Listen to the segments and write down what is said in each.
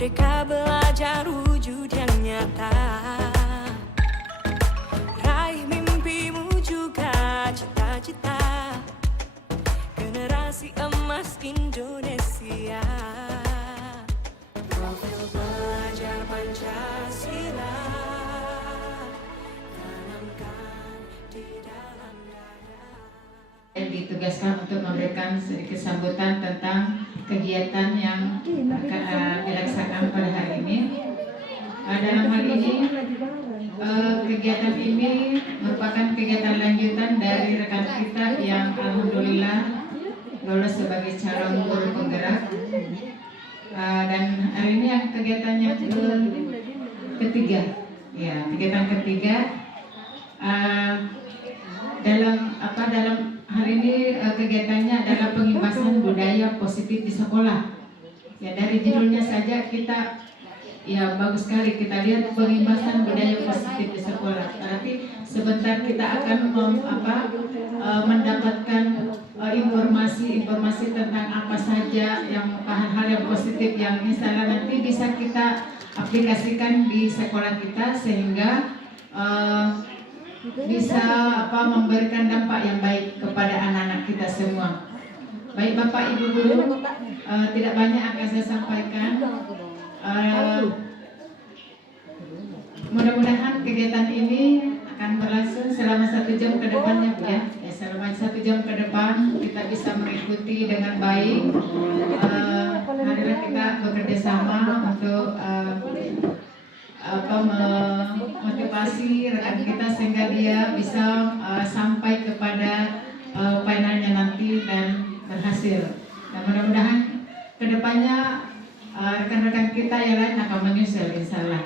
Merdeka belajar wujud yang nyata. Raih mimpimu juga cita-cita. Generasi emas Indonesia. Profil belajar Pancasila. Tanamkan di dalam dada. Ditugaskan untuk memberikan sedikit sambutan tentang kegiatan yang dilaksanakan pada hari ini. Dalam hal ini, kegiatan ini merupakan kegiatan lanjutan dari rekan kita yang alhamdulillah lolos sebagai calon guru penggerak. Dan hari ini yang kegiatan yang ketiga, ya kegiatan ketiga. Dalam hari ini kegiatannya adalah pengimbasan budaya positif di sekolah. Ya, dari judulnya saja kita ya bagus sekali kita lihat pengimbasan budaya positif di sekolah. Berarti sebentar kita akan mendapatkan informasi tentang apa saja yang hal-hal yang positif yang misalnya nanti bisa kita aplikasikan di sekolah kita sehingga bisa memberikan dampak yang baik kepada anak-anak kita semua. Baik Bapak Ibu Guru, tidak banyak akan saya sampaikan. Mudah-mudahan kegiatan ini akan berlangsung selama 1 jam ke depannya, Bu ya. Selama 1 jam ke depan kita bisa mengikuti dengan baik. Marilah kita bekerja sama untuk memotivasi rekan kita sehingga dia bisa sampai kepada finalnya nanti dan berhasil. Dan mudah-mudahan kedepannya rekan-rekan kita yang lain akan menyusul insyaallah.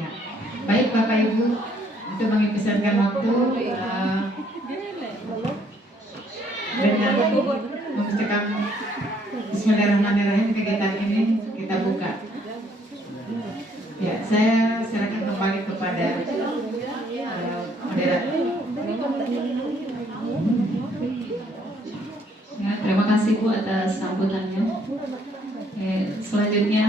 Ya. Baik Bapak Ibu, untuk mengepisahkan waktu dengan membacakan Bismillahirrahmanirrahim kegiatan ini kita buka. Ya, saya serahkan kembali kepada moderator. Ya, terima kasih Bu atas sambutannya. Selanjutnya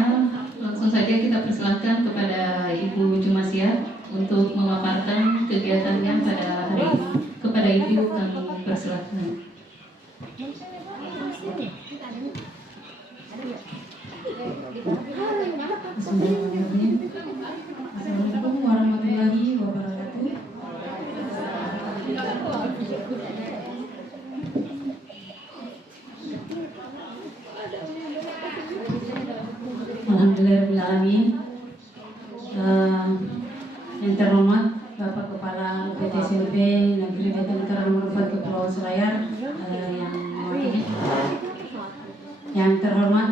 langsung saja kita persilahkan kepada Ibu Jumasia untuk memaparkan kegiatannya pada hari ini. Kepada Ibu kami persilahkan. Assalamualaikum warahmatullahi wabarakatuh. Alhamdulillahirrahmanirrahim. Yang terhormat Bapak Kepala UPTSLB Negeri Dataran nomor 4 Kepulauan Selayar, yang terhormat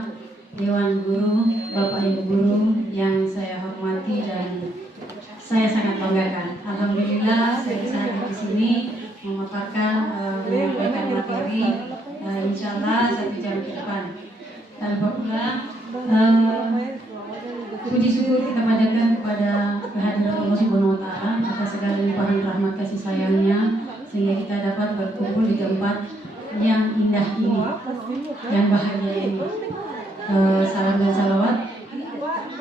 Dewan Guru, Bapak Ibu Guru yang saya hormati dan saya sangat banggakan. Alhamdulillah saya bisa hadir di sini memaparkan menyampaikan materi insya Allah 1 jam ke depan. Dan pula puji syukur kita panjatkan kepada kehadiran Allah Subhanahu wa Ta'ala atas segala limpahan rahmat kasih sayangnya sehingga kita dapat berkumpul di tempat yang indah ini, yang bahagia ini. Salam dan salawat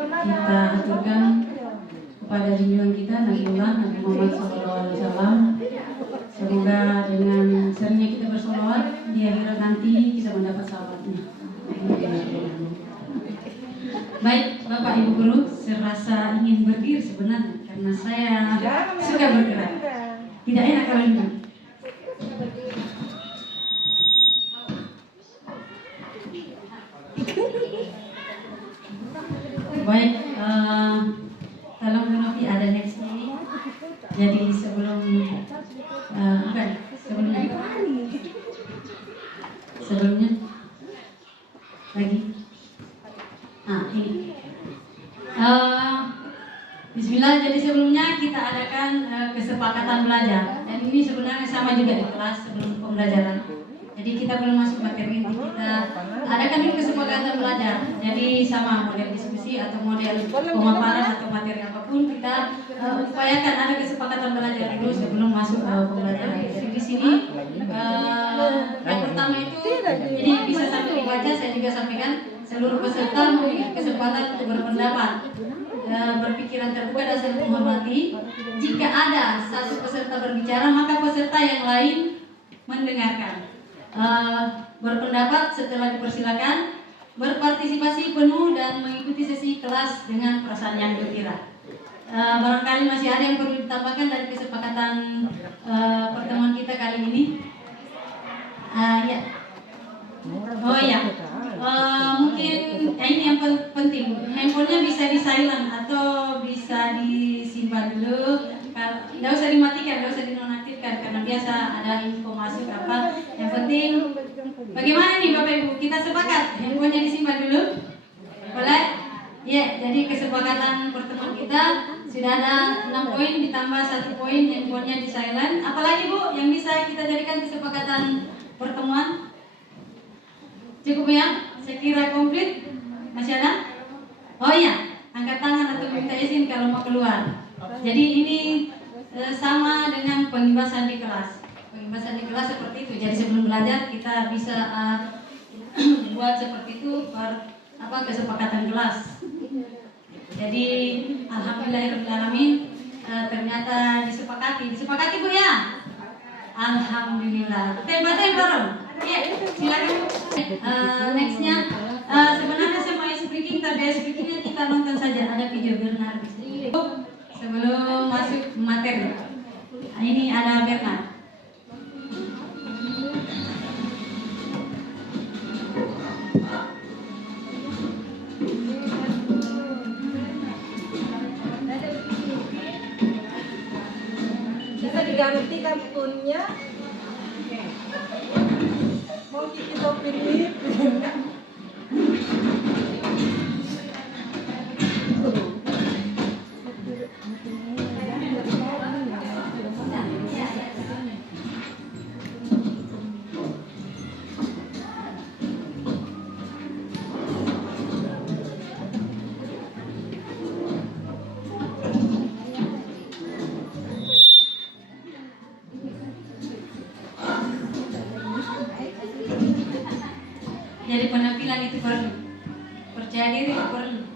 kita aturkan kepada junjungan kita Nabiullah Nabi Muhammad SAW. Semoga dengan seringnya kita bersolawat di akhirat nanti kita mendapat salawatnya. Baik Bapak Ibu Guru, serasa ingin berdiri sebenarnya karena saya suka bergerak. Tidak enak kalau ini. Baik, tolong Novi ada next ini. Jadi sebelumnya lagi. Ini. Bismillah. Jadi sebelumnya kita adakan kesepakatan belajar. Dan ini sebenarnya sama juga di kelas sebelum pembelajaran. Jadi kita belum masuk materi inti, kita adakan dulu kesepakatan belajar. Jadi sama model diskusi atau model pemaparan atau materi apapun kita upayakan ada kesepakatan belajar dulu sebelum masuk pembelajaran. Jadi di sini yang pertama itu, jadi bisa sambil dibaca saya juga sampaikan. seluruh peserta memiliki kesempatan untuk berpendapat, berpikiran terbuka dan saling menghormati. Jika ada satu peserta berbicara, maka peserta yang lain mendengarkan. Berpendapat setelah dipersilakan, berpartisipasi penuh dan mengikuti sesi kelas dengan perasaan yang gembira. Barangkali masih ada yang perlu ditambahkan dari kesepakatan pertemuan kita kali ini. Ya. Oh ya, mungkin ini yang penting. Handphonenya bisa di silent atau bisa disimpan dulu. Tidak usah dimatikan, tidak usah dinonaktifkan karena biasa ada info masuk apa. Yang penting, bagaimana nih Bapak Ibu? Kita sepakat handphonenya disimpan dulu. Boleh? Ya, jadi kesepakatan pertemuan kita sudah ada 6 poin ditambah 1 poin handphonenya di silent. Apalagi Bu yang bisa kita jadikan kesepakatan pertemuan? Cukup ya? Saya kira komplit. Masih ada? Oh iya, angkat tangan atau minta izin kalau mau keluar. Jadi ini sama dengan pembahasan di kelas. Pembahasan di kelas seperti itu. Jadi sebelum belajar kita bisa buat seperti itu kesepakatan kelas. Jadi alhamdulillahirobbilalamin ternyata disepakati Bu ya. Alhamdulillah. Tembak bareng. Ya, silakan. Nextnya sebenarnya saya mau speaking, tapi speakingnya kita nonton saja. Ada video Bernard sebelum masuk materi. Ini ada Bernard. Bisa diganti kartunnya. Mau kita sopir ini. Jadi penampilan itu perlu, percaya diri itu perlu.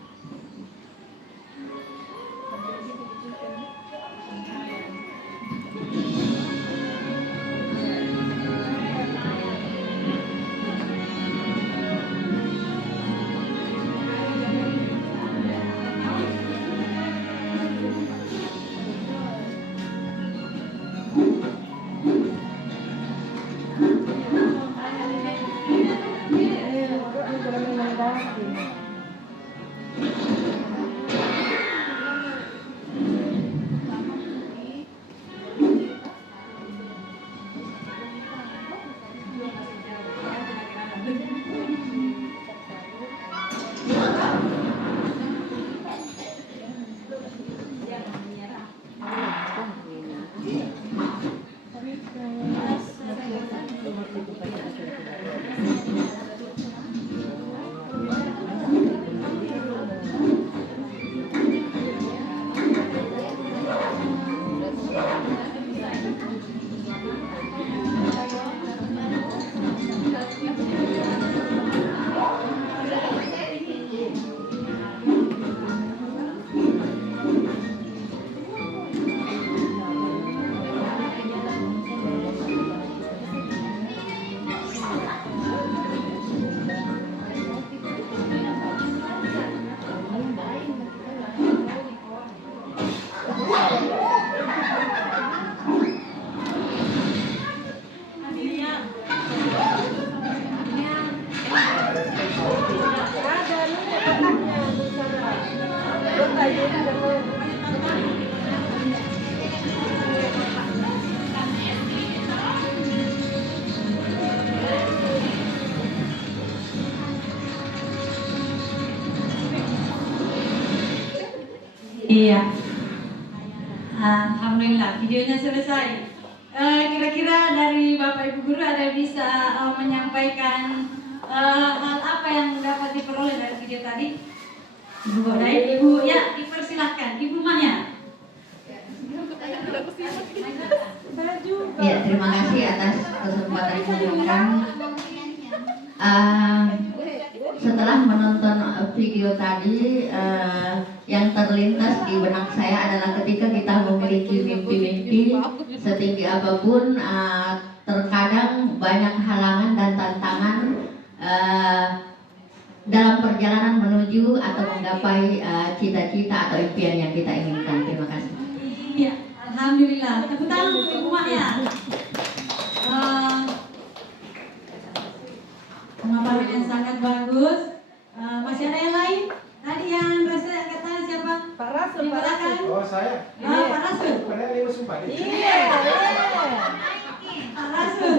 Iya. Alhamdulillah videonya selesai. Kira-kira dari Bapak Ibu Guru ada yang bisa menyampaikan hal apa yang dapat diperoleh dari video tadi? Ibu Godai, Ibu ya dipersilahkan. Ibu Maya. Ya, terima kasih atas kesempatan yang diberikan. Setelah setelah menonton video tadi, yang terlintas di benak saya adalah ketika kita memiliki mimpi-mimpi setinggi apapun, terkadang banyak halangan dan tantangan dalam perjalanan menuju atau menggapai cita-cita atau impian yang kita inginkan. Terima kasih. Iya, alhamdulillah. Tepuk tangan untuk Ibu Maya. Pemaparan yang sangat bagus. Masih ada yang lain? Tadi yang rasa angkat tangan siapa? Pak Rasul, Di Pak belakang. Rasul. Oh saya? Pak Rasul. Padahal ini sumpah nih. Iya. Pak Rasul.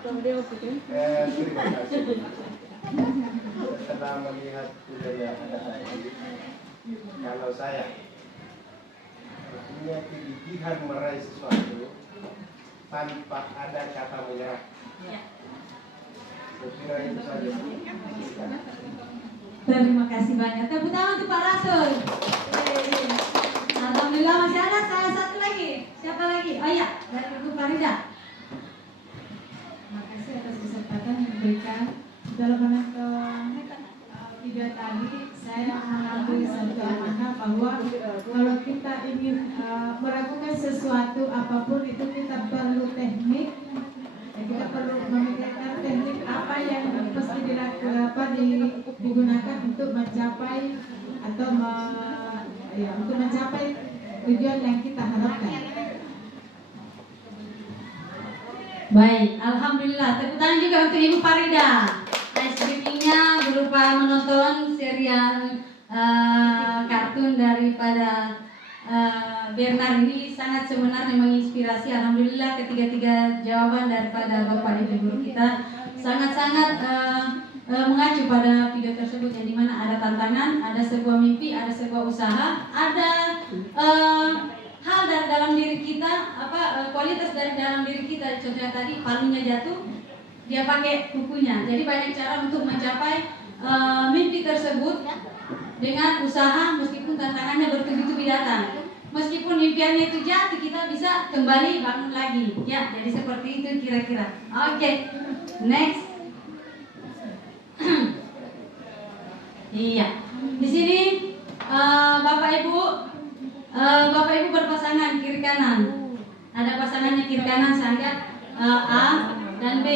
Terima kasih. Setelah melihat budaya ada tadi, kalau saya punya kegigihan meraih sesuatu tanpa ada kata menyerah. Saya kira itu saja. Terima kasih banyak. Tepuk tangan untuk Pak Rasul. Alhamdulillah masih ada salah satu lagi. Siapa lagi? Oh iya, dari Ibu Farida. Terima kasih atas kesempatan yang diberikan. Dalam menonton video tadi, saya mengambil satu amanah bahwa kalau kita ingin melakukan sesuatu apapun itu kita perlu teknik. Kita perlu memikirkan teknik apa yang mesti digunakan untuk mencapai atau untuk mencapai tujuan yang kita harapkan. Baik, alhamdulillah. Tepuk tangan juga untuk Ibu Farida. Live streamingnya berupa menonton serial kartun daripada Bernard ini sangat sebenarnya menginspirasi. Alhamdulillah ketiga-tiga jawaban daripada Bapak Ibu guru kita sangat-sangat mengacu pada video tersebut, yang dimana ada tantangan, ada sebuah mimpi, ada sebuah usaha, ada hal dari dalam diri kita, kualitas dari dalam diri kita. Contohnya tadi palunya jatuh, dia pakai kukunya. Jadi banyak cara untuk mencapai mimpi tersebut dengan usaha, meskipun tantangannya bertubi-tubi datang. Meskipun impiannya itu jatuh, kita bisa kembali bangun lagi. Ya, jadi seperti itu kira-kira. Oke, next. Iya, di sini Bapak Ibu berpasangan kiri kanan. Ada pasangannya kiri kanan, saya A dan B,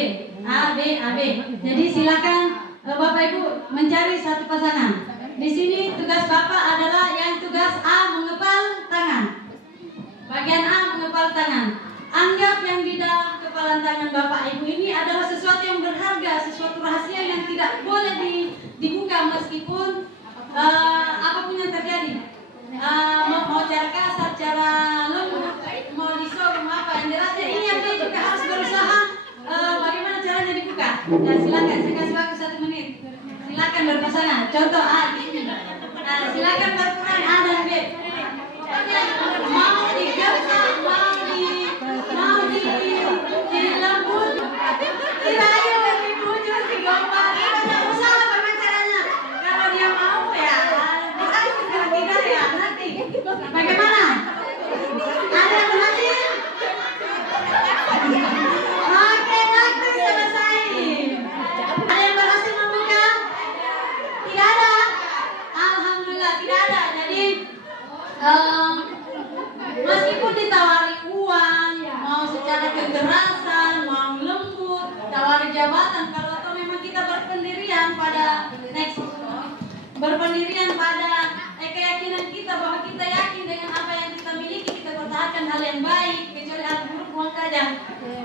A B A B. Jadi silakan Bapak Ibu mencari satu pasangan. Di sini tugas Bapak adalah yang tugas A mengepal tangan. Bagian A mengepal tangan. Anggap yang di dalam kepalan tangan Bapak Ibu ini adalah sesuatu yang berharga, sesuatu rahasia yang tidak boleh dibuka meskipun apapun yang terjadi. Mau cara kasar, cara lembut, mau disogok, apa yang jelas ini yang dia juga harus berusaha bagaimana caranya dibuka. Dan silakan, saya kasih waktu 1 menit. Silakan berpasangan. Contoh A di sini. Silakan berperan A dan B. Mau digeser, mau dilembut, dirayu, dibujuk, digombal. Ada usaha bagaimana caranya. Kalau dia mau ya, bisa. Kalau tidak ya nanti. Bagaimana? Ada yang berhasil? Oke, waktu selesai. Ada yang berhasil membuka? Tidak ada. Alhamdulillah tidak ada. Jadi meskipun ditawari uang, mau secara kekerasan, mau lembut, tawari jabatan, kalau atau memang kita berpendirian pada keyakinan kita bahwa kita yakin dengan apa yang kita miliki, kita pertahankan hal yang baik, kecuali hal buruk buang saja.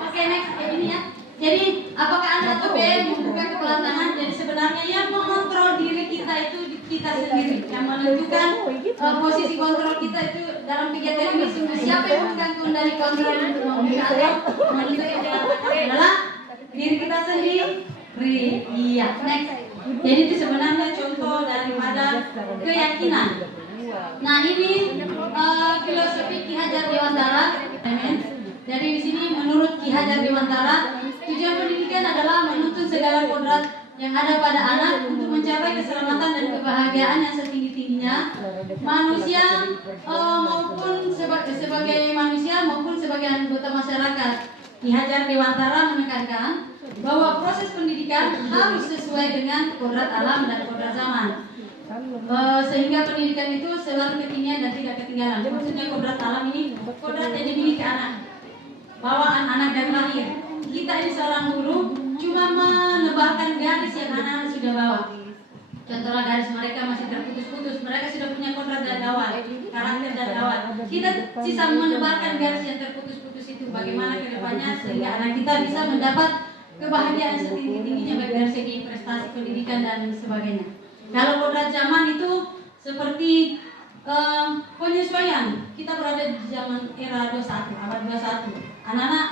Oke, next ini ya. Jadi apakah Anda atau B membuka kepalan tangan? Jadi sebenarnya yang mengontrol diri kita itu kita sendiri, yang menentukan posisi kontrol kita itu dalam kegiatan ini. Sungguh siapa yang memegang kendali kontrol untuk membuka atau menutup kepalan tangan adalah diri kita sendiri. Iya, next. Jadi itu sebenarnya contoh daripada keyakinan. Nah ini filosofi Ki Hajar Dewantara. Jadi di sini menurut Ki Hajar Dewantara, tujuan pendidikan adalah menuntun segala kodrat yang ada pada anak untuk mencapai keselamatan dan kebahagiaan yang setinggi-tingginya manusia maupun sebagai manusia maupun sebagai anggota masyarakat. Ki Hajar Dewantara menekankan bahwa proses pendidikan harus sesuai dengan kodrat alam dan kodrat zaman. Sehingga pendidikan itu selalu kekinian dan tidak ketinggalan. Maksudnya kodrat alam ini kodrat yang dimiliki anak, bawaan anak dari lahir. Kita ini seorang guru cuma menebarkan garis yang anak-anak sudah bawa. Contohnya garis mereka masih terputus-putus, mereka sudah punya kodrat dari awal, karakter dari awal. Kita sisa menebarkan garis yang terputus-putus itu, bagaimana ke depannya sehingga anak kita bisa mendapat kebahagiaan setinggi-tingginya baik dari segi prestasi pendidikan dan sebagainya. Kalau kodrat zaman itu seperti penyesuaian. Kita berada di zaman era 21, abad 21. Anak-anak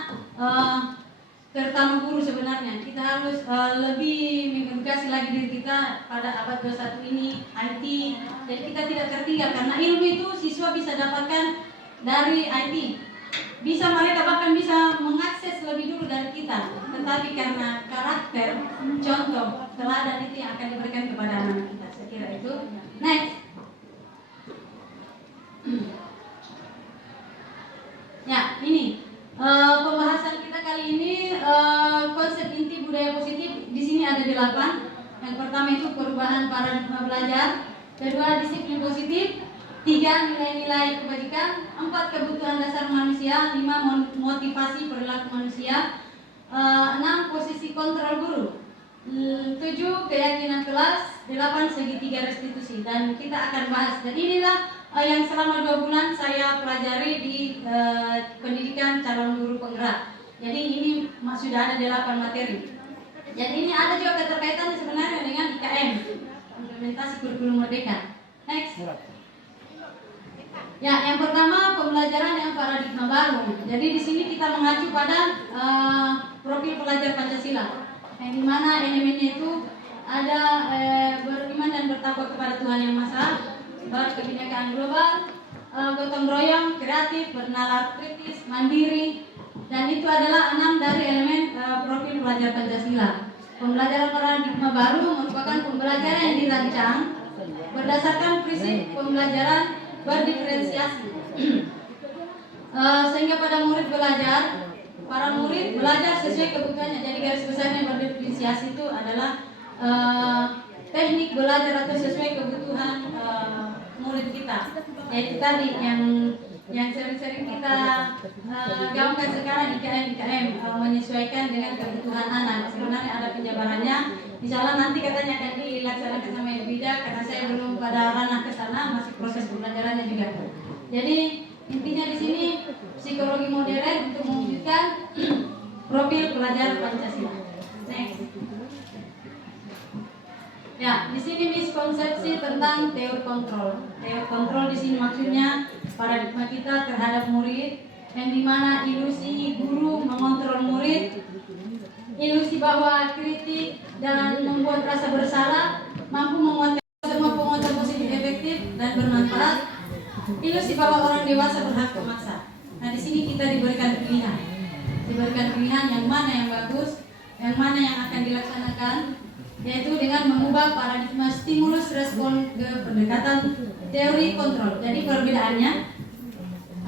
terutama guru sebenarnya kita harus lebih mengedukasi lagi diri kita pada abad 21 ini IT. Jadi kita tidak tertinggal karena ilmu itu siswa bisa dapatkan dari IT. Mereka bahkan bisa mengakses lebih dulu dari kita. Tetapi karena karakter, contoh, teladan itu yang akan diberikan kepada anak kita. Saya kira itu. Next. Ya, ini pembahasan kita kali ini konsep inti budaya positif. Di sini ada 8. Yang pertama itu perubahan paradigma belajar, kedua disiplin positif, 3 nilai-nilai kebajikan, 4 kebutuhan dasar manusia, 5 motivasi perilaku manusia, 6 posisi kontrol guru, 7 keyakinan kelas, 8 segitiga restitusi. Dan kita akan bahas. Dan inilah yang selama 2 bulan saya pelajari di pendidikan calon guru penggerak. Jadi ini sudah ada 8 materi. Jadi ini ada juga keterkaitan sebenarnya dengan IKM, implementasi kurikulum merdeka. Next. Ya, yang pertama pembelajaran yang paradigma baru. Jadi di sini kita mengacu pada profil pelajar Pancasila, yang dimana elemennya itu ada beriman dan bertakwa kepada Tuhan Yang Maha Esa, berkebinekaan global, gotong royong, kreatif, bernalar kritis, mandiri, dan itu adalah 6 dari elemen profil pelajar Pancasila. Pembelajaran paradigma baru merupakan pembelajaran yang dirancang berdasarkan prinsip pembelajaran berdiferensiasi, sehingga para murid belajar sesuai kebutuhannya. Jadi garis besarnya berdiferensiasi itu adalah teknik belajar atau sesuai kebutuhan murid kita. Yaitu tadi yang sering-sering kita gaungkan sekarang IKM menyesuaikan dengan kebutuhan anak. Sebenarnya ada penjabarannya. Insyaallah nanti katanya akan dilaksanakan sama Ibu Bida, karena saya belum pada ranah ke sana, masih proses pembelajarannya juga. Jadi intinya di sini psikologi modern untuk mewujudkan profil pelajar Pancasila. Next. Ya, di sini miskonsepsi tentang teori kontrol. Teori kontrol di sini maksudnya paradigma kita terhadap murid, yang dimana ilusi guru mengontrol murid, ilusi bahwa kritik dan membuat rasa bersalah mampu menguatkan semua penguatan positif efektif dan bermanfaat, ilusi bahwa orang dewasa berhak memaksa. Nah, di sini kita diberikan pilihan yang mana yang bagus, yang mana yang akan dilaksanakan, yaitu dengan mengubah paradigma stimulus respon ke pendekatan teori kontrol. Jadi perbedaannya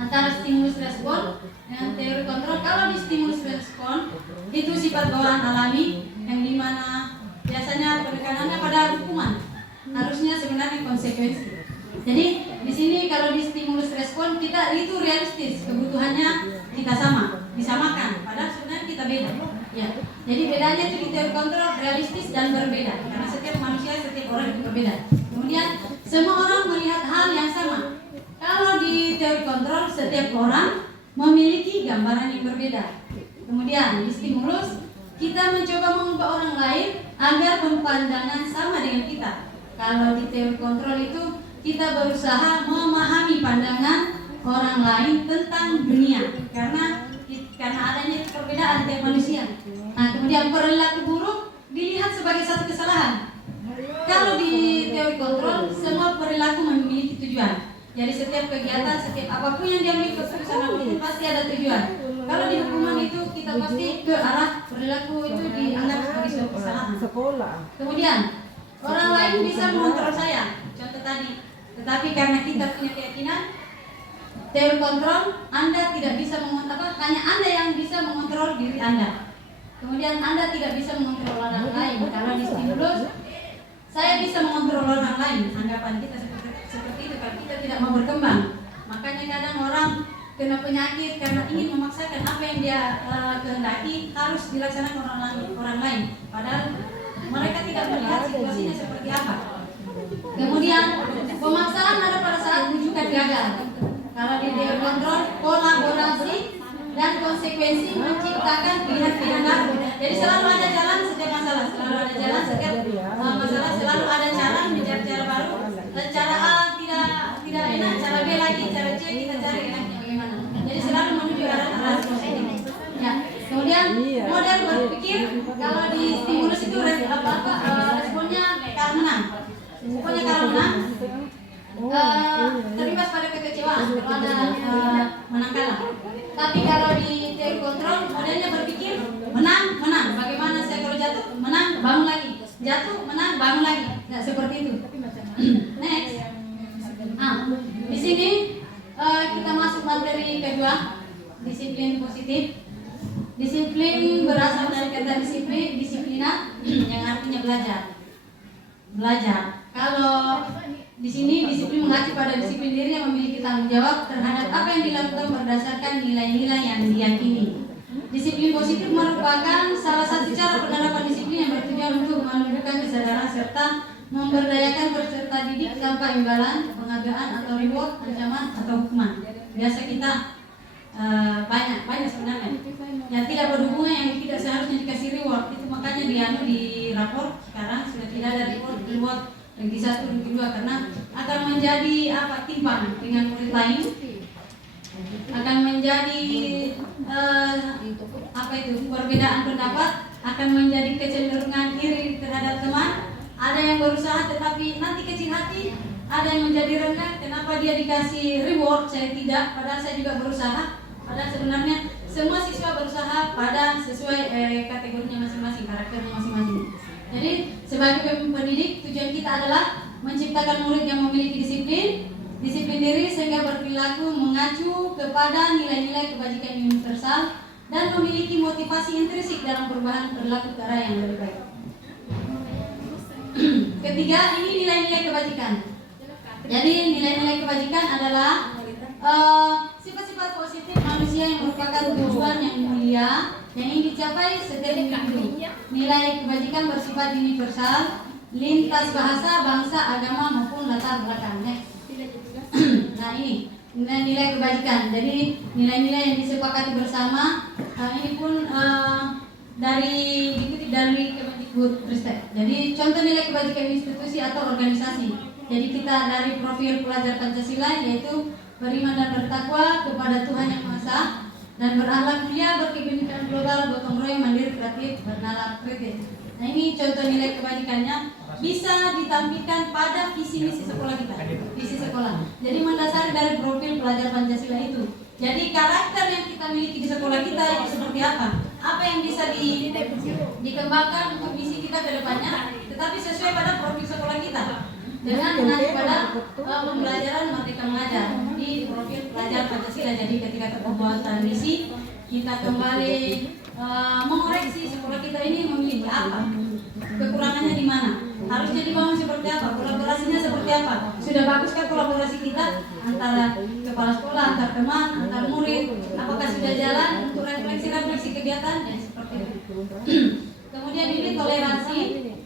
antara stimulus respon dengan teori kontrol, kalau di stimulus respon itu sifat bawaan alami, yang dimana biasanya penekanannya pada hukuman, harusnya sebenarnya konsekuensi. Jadi di sini kalau di stimulus respon kita itu realistis, kebutuhannya kita disamakan, padahal sebenarnya kita beda. Ya, jadi bedanya itu di teori kontrol realistis dan berbeda, karena setiap manusia, setiap orang itu berbeda. Kemudian semua orang melihat hal yang sama. Kalau di teori kontrol setiap orang memiliki gambaran yang berbeda. Kemudian di stimulus kita mencoba mengubah orang lain agar berpandangan sama dengan kita. Kalau di teori kontrol itu kita berusaha memahami pandangan orang lain tentang dunia, karena adanya perbedaan tiap manusia. Nah, kemudian perilaku buruk dilihat sebagai satu kesalahan. Kalau di teori kontrol semua perilaku memiliki tujuan. Jadi setiap kegiatan, setiap apapun yang diambil keputusan apapun pasti ada tujuan. Kalau di hukuman itu kita pasti ke arah perilaku itu dianggap sebagai suatu kesalahan. Kemudian orang lain bisa mengontrol saya, contoh tadi. Tetapi karena kita punya keyakinan teori kontrol, Anda tidak bisa mengontrol, hanya Anda yang bisa mengontrol diri Anda. kemudian Anda tidak bisa mengontrol orang lain. Kalau di stimulus, saya bisa mengontrol orang lain. Anggapan kita seperti itu, kalau kita tidak mau berkembang. Makanya kadang orang kena penyakit karena ingin memaksakan apa yang dia kehendaki harus dilaksanakan orang lain. Padahal mereka tidak melihat situasinya seperti apa. Kemudian pemaksaan ada pada saat rujukan gagal. Kalau di kontrol, kolaborasi dan konsekuensi menciptakan pilihan-pilihan baru. Jadi selalu ada jalan setiap masalah, selalu ada jalan setiap masalah, selalu ada cara mencari cara baru. Cara A tidak enak, cara B lagi, cara C kita cari enaknya bagaimana. Jadi selalu menuju arah positif. Ya. Kemudian model berpikir kalau di stimulus itu responnya kalau menang. Pokoknya kalau menang terimbas pada kekecewaan kalau ada menang kalah. Tapi kalau di teori kontrol modelnya berpikir menang, bagaimana saya kalau jatuh, menang, bangun lagi, jatuh, menang, bangun lagi. Nah, seperti itu. Next. Di sini kita masuk materi kedua, disiplin positif. Disiplin berasal dari kata disiplina yang artinya belajar. Kalau di sini disiplin mengacu pada disiplin diri yang memiliki tanggung jawab terhadap apa yang dilakukan berdasarkan nilai-nilai yang diyakini. Disiplin positif merupakan salah satu cara penerapan disiplin yang bertujuan untuk menumbuhkan kesadaran serta memberdayakan peserta didik tanpa imbalan, penghargaan atau reward, ancaman atau hukuman. Biasa kita banyak sebenarnya yang tidak berhubungan, yang tidak seharusnya dikasih reward. Itu makanya di rapor sekarang sudah tidak ada reward rugi 1, rugi 2 karena akan menjadi timpang dengan murid lain, akan menjadi perbedaan pendapat, akan menjadi kecenderungan iri terhadap teman. Ada yang berusaha tetapi nanti kecil hati, ada yang menjadi rendah. Kenapa dia dikasih reward, saya tidak, padahal saya juga berusaha. Padahal sebenarnya semua siswa berusaha pada sesuai kategorinya masing-masing, karakternya masing-masing. Jadi sebagai pendidik tujuan kita adalah menciptakan murid yang memiliki disiplin diri sehingga berperilaku mengacu kepada nilai-nilai kebajikan universal dan memiliki motivasi intrinsik dalam perubahan perilaku ke arah yang lebih baik. Ketiga, ini nilai-nilai kebajikan. Jadi nilai-nilai kebajikan adalah sifat-sifat positif manusia yang merupakan tujuan yang mulia yang ingin dicapai setiap individu. Nilai kebajikan bersifat universal, lintas bahasa, bangsa, agama maupun latar belakang. Nah ini nilai kebajikan. Jadi nilai-nilai yang disepakati bersama. Ini pun dikutip dari Kemendikbudristek. Jadi contoh nilai kebajikan institusi atau organisasi. Jadi kita dari profil pelajar Pancasila yaitu beriman dan bertakwa kepada Tuhan Yang Maha Esa dan berakhlak mulia, berkebinekaan global, gotong royong, mandiri, kreatif, bernalar kritis. Nah ini contoh nilai kebajikannya bisa ditampilkan pada visi misi sekolah kita, visi sekolah. Jadi mendasari dari profil pelajar Pancasila itu. Jadi karakter yang kita miliki di sekolah kita itu seperti apa? Apa yang bisa dikembangkan untuk misi kita ke depannya, tetapi sesuai pada profil sekolah kita. Dengan mengacu pada pembelajaran Merdeka Mengajar di profil pelajar Pancasila. Jadi ketika pembuatan misi kita kembali mengoreksi sekolah kita ini memiliki apa, kekurangannya di mana, harusnya dibangun seperti apa, kolaborasinya seperti apa. Sudah baguskah kolaborasi kita antara kepala sekolah, antar teman, antar murid? Apakah sudah jalan untuk refleksi kegiatan? Ya, seperti itu. Kemudian ini toleransi,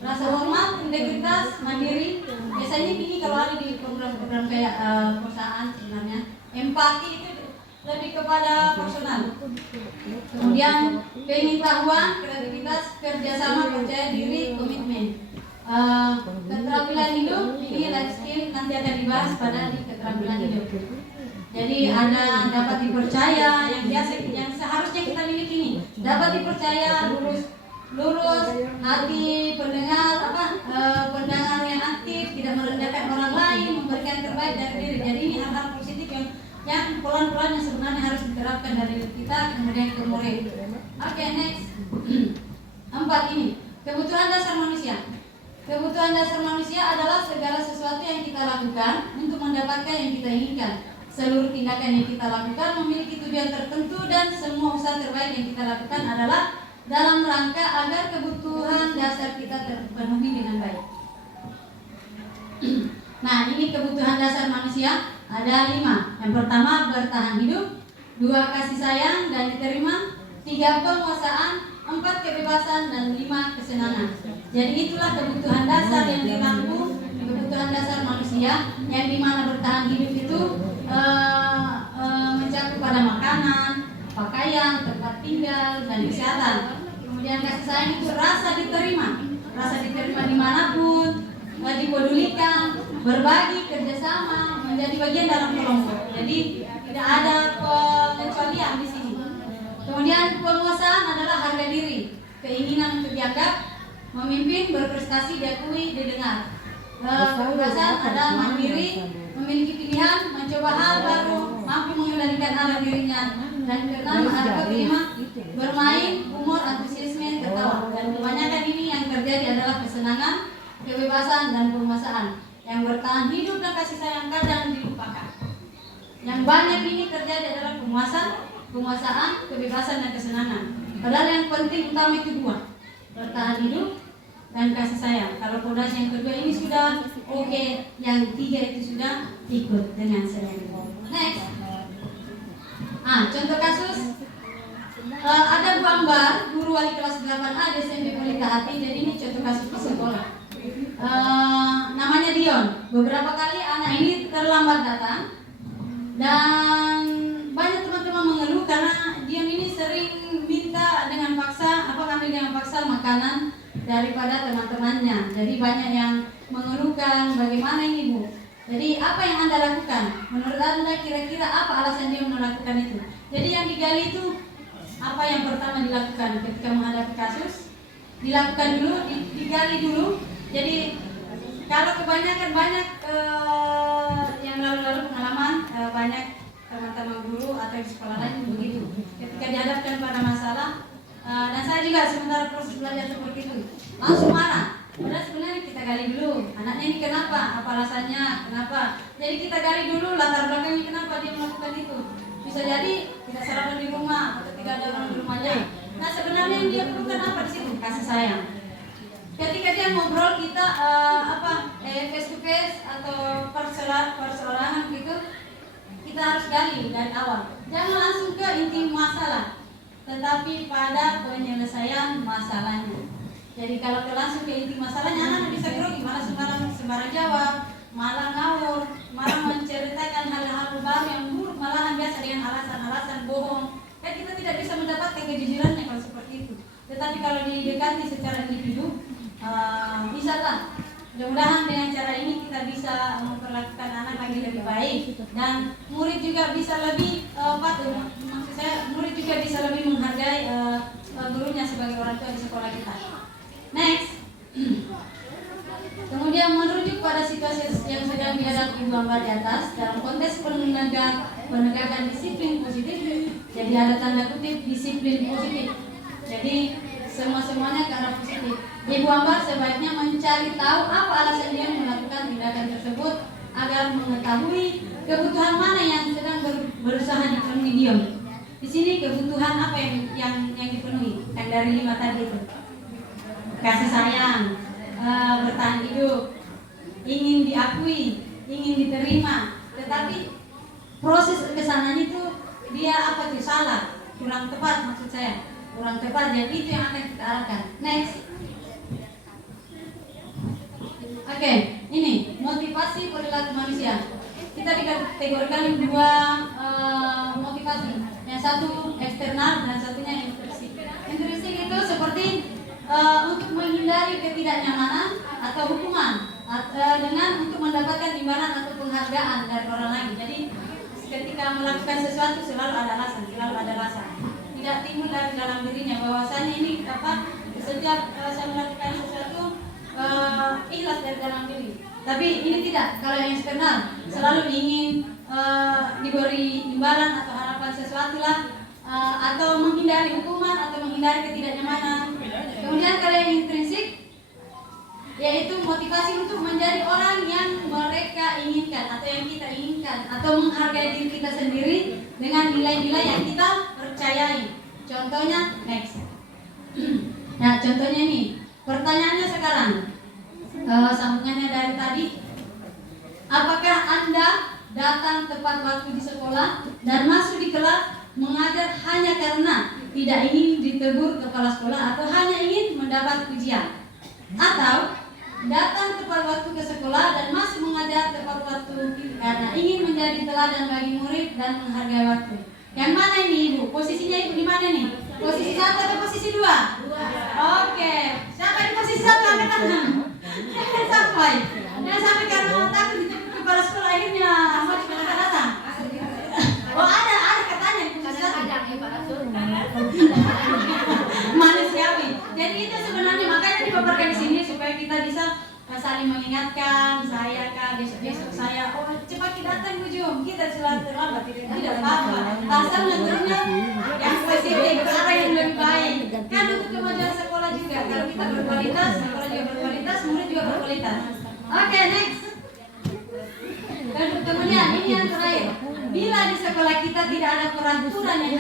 rasa hormat, integritas, mandiri. Biasanya tinggi kalau ada di program-program kayak perusahaan sebenarnya. Empati itu lebih kepada personal. Kemudian pengetahuan, kreativitas, kerjasama, percaya diri, komitmen. Keterampilan hidup, ini life skill nanti akan dibahas pada di keterampilan hidup. Jadi ada dapat dipercaya, yang seharusnya kita miliki ini. Dapat dipercaya, lurus, hati, pendengar yang aktif, tidak merendahkan orang lain, memberikan terbaik dari diri. Jadi ini hal-hal positif yang pelan-pelan yang sebenarnya harus diterapkan dari kita kemudian ke murid. Oke, next. 4 ini kebutuhan dasar manusia. Kebutuhan dasar manusia adalah segala sesuatu yang kita lakukan untuk mendapatkan yang kita inginkan. Seluruh tindakan yang kita lakukan memiliki tujuan tertentu dan semua usaha terbaik yang kita lakukan adalah dalam rangka agar kebutuhan dasar kita terpenuhi dengan baik. Nah, ini kebutuhan dasar manusia ada 5. Yang pertama bertahan hidup, 2 kasih sayang dan diterima, 3 penguasaan, 4 kebebasan, dan 5 kesenangan. Jadi itulah kebutuhan dasar yang dirangkum, kebutuhan dasar manusia, yang dimana bertahan hidup itu mencakup pada makanan, pakaian, tempat tinggal, dan kesehatan. Kemudian kasih sayang itu rasa diterima dimanapun, dipedulikan, berbagi, kerjasama, menjadi bagian dalam kelompok. Jadi tidak ada pengecualian di sini. Kemudian penguasaan adalah harga diri, keinginan untuk dianggap, memimpin, berprestasi, diakui, didengar. Kebebasan adalah mandiri, memiliki pilihan, mencoba hal baru, mampu mengendalikan arah dirinya, dan keenam ada kelima, bermain, humor, antusiasme, tertawa. Dan kebanyakan ini yang terjadi adalah kesenangan, kebebasan, dan penguasaan. Yang bertahan hidup dan kasih sayang kadang dilupakan. Yang banyak ini terjadi adalah penguasaan, kebebasan, dan kesenangan. Padahal yang penting utama itu 2, bertahan hidup dan kasih sayang. Kalau fondasi yang kedua ini sudah oke, yang 3 itu sudah ikut dengan senang. Next. Contoh kasus, ada Bu Ambar, guru wali kelas 8A di SMP Pelita Hati. Jadi ini contoh kasus di sekolah. Namanya Dion. Beberapa kali anak ini terlambat datang dan banyak teman-teman mengeluh karena Dion ini sering minta dengan paksa, ambil dengan paksa makanan daripada teman-temannya. Jadi banyak yang mengeluhkan, bagaimana ini Bu? Jadi apa yang Anda lakukan? Menurut Anda kira-kira apa alasan dia melakukan itu? Jadi yang digali itu apa yang pertama dilakukan ketika menghadapi kasus? Dilakukan dulu, digali dulu. Jadi kalau kebanyakan banyak yang lalu-lalu pengalaman, banyak teman-teman guru atau di sekolah lain begitu. Ketika dihadapkan pada masalah, dan saya juga sementara proses belajar seperti itu, langsung marah. Padahal sebenarnya kita gali dulu, anaknya ini kenapa, apa alasannya, kenapa. Jadi kita gali dulu latar belakangnya kenapa dia melakukan itu. Bisa jadi tidak sarapan di rumah atau tidak ada orang di rumahnya. Nah sebenarnya yang dia perlukan apa di situ? Kasih sayang. Ketika dia ngobrol kita face to face atau perseorangan gitu, kita harus gali dari awal. Jangan langsung ke inti masalah, tetapi pada penyelesaian masalahnya. Jadi kalau langsung ke inti masalahnya, anak bisa grogi, malah sembarang jawab, malah ngawur, malah menceritakan hal-hal baru yang buruk, malahan biasa dengan alasan-alasan bohong. Kan kita tidak bisa mendapatkan kejujurannya kalau seperti itu. Tetapi kalau didekati secara individu, bisalah. Mudah-mudahan dengan cara ini kita bisa memperlakukan anak lagi lebih baik, dan murid juga bisa lebih murid juga bisa lebih menghargai gurunya sebagai orang tua di sekolah kita. Next. Kemudian merujuk pada situasi yang sedang dihadapi Bu Ambar di atas dalam konteks penegakan disiplin positif. Jadi ada tanda kutip disiplin positif. Jadi semuanya karena positif. Ibu Ambar sebaiknya mencari tahu apa alasan dia melakukan tindakan tersebut agar mengetahui kebutuhan mana yang sedang berusaha dipenuhi dia. Di sini kebutuhan apa yang dipenuhi? Yang dari 5 tadi itu. Kasih sayang, bertahan hidup, ingin diakui, ingin diterima. Tetapi proses kesananya itu dia salah, kurang tepat maksud saya. Kurang tepat, jadi itu yang akan kita arahkan. Next. Oke, ini motivasi perilaku manusia. Kita dikategorikan 2 motivasi. Yang satu eksternal dan satunya intrinsik. Intrinsik itu seperti untuk menghindari ketidaknyamanan atau hukuman dengan untuk mendapatkan imbalan atau penghargaan dari orang lain. Jadi ketika melakukan sesuatu selalu ada alasan. Tidak timbul dari dalam dirinya bahwasanya ini setiap saya melakukan sesuatu ikhlas dari dalam diri. Tapi ini tidak. Kalau yang eksternal selalu ingin diberi imbalan atau harapan sesuatu lah, atau menghindari hukuman atau menghindari ketidaknyamanan. Kemudian kalau yang intrinsik, yaitu motivasi untuk menjadi orang yang mereka inginkan atau yang kita inginkan, atau menghargai diri kita sendiri dengan nilai-nilai yang kita percayai. Contohnya, next. Nah, contohnya nih, pertanyaannya sekarang, sambungannya dari tadi, apakah Anda datang tepat waktu di sekolah dan masuk di kelas mengajar hanya karena tidak ingin ditegur kepala sekolah atau hanya ingin mendapat pujian? Atau datang tepat waktu ke sekolah dan masih mengajar tepat waktu karena ingin menjadi teladan bagi murid dan menghargai waktu? Yang mana ini Ibu? Posisinya Ibu di mana nih? Posisi 1 atau posisi 2? Oke. Siapa di posisi 1 angkat tangan? Jangan sampai. Jangan sampai karena takut ditegur kepala sekolah akhirnya mau datang. Oh ada katanya di posisi 1. Manusiawi. Jadi itu sebenarnya makanya dipaparkan di sini supaya kita bisa saling mengingatkan. Saya kan besok saya cepat kita datang ujung kita selalu terlambat tidak apa-apa. Asal menurutnya yang spesifik ke arah yang lebih baik kan untuk kemajuan sekolah juga. Kalau kita berkualitas, sekolah juga berkualitas, murid juga berkualitas. Oke, next. Kemudian ini yang terakhir. Bila di sekolah kita tidak ada peraturan yang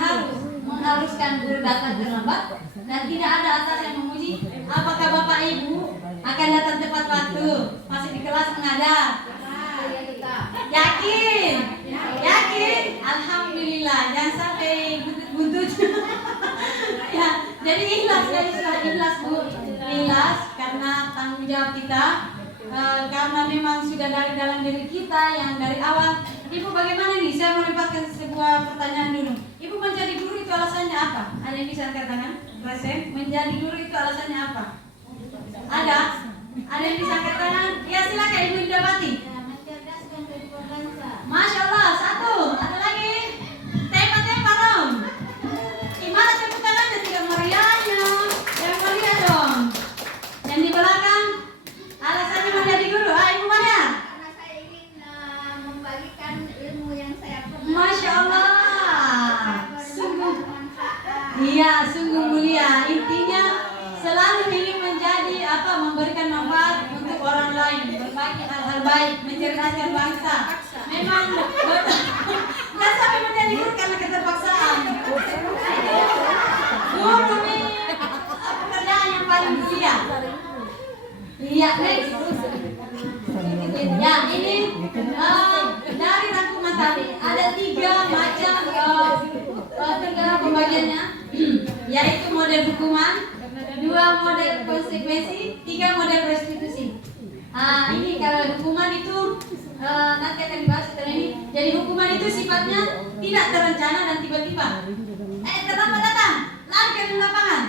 mengharuskan guru datang terlambat dan tidak ada atas yang memuji, apakah Bapak Ibu akan datang tepat waktu masih di kelas mengajar? Yakin? Yakin? Alhamdulillah, jangan sampai buntut. Ya, jadi ikhlas dari sudah ikhlas Bu, ikhlas karena tanggung jawab kita, karena memang sudah dari dalam diri kita yang dari awal. Ibu bagaimana nih? Saya melemparkan sebuah pertanyaan dulu. Ibu menjadi guru itu alasannya apa? Ada yang bisa angkat tangan? Resen, menjadi guru itu alasannya apa? Ada? Ada yang bisa angkat tangan? Ya silakan Ibu didapati. Masya Allah, 1. Ada lagi? Tema dong. Gimana tepuk tangannya? Tidak meriahnya. Yang meriah dong. Yang di belakang? Alasannya menjadi guru. Ibu mana? Karena saya ingin membagikan ilmu yang saya pernah. Masya Allah. Sungguh. Iya, sungguh mulia. Intinya selalu ingin menjadi memberikan manfaat untuk orang lain, berbagi hal-hal baik, mencerdaskan bangsa. Memang nggak sampai menjadi guru karena keterpaksaan. Guru ini pekerjaan yang paling mulia. Iya, next. Ya, ini dari rangkuman tadi ada 3 macam pembagiannya, yaitu model hukuman, 2 model konsekuensi, 3 model restitusi. Ini kalau hukuman itu nanti akan dibahas setelah ini. Jadi hukuman itu sifatnya tidak terencana dan tiba-tiba. Terlambat datang, lari ke lapangan.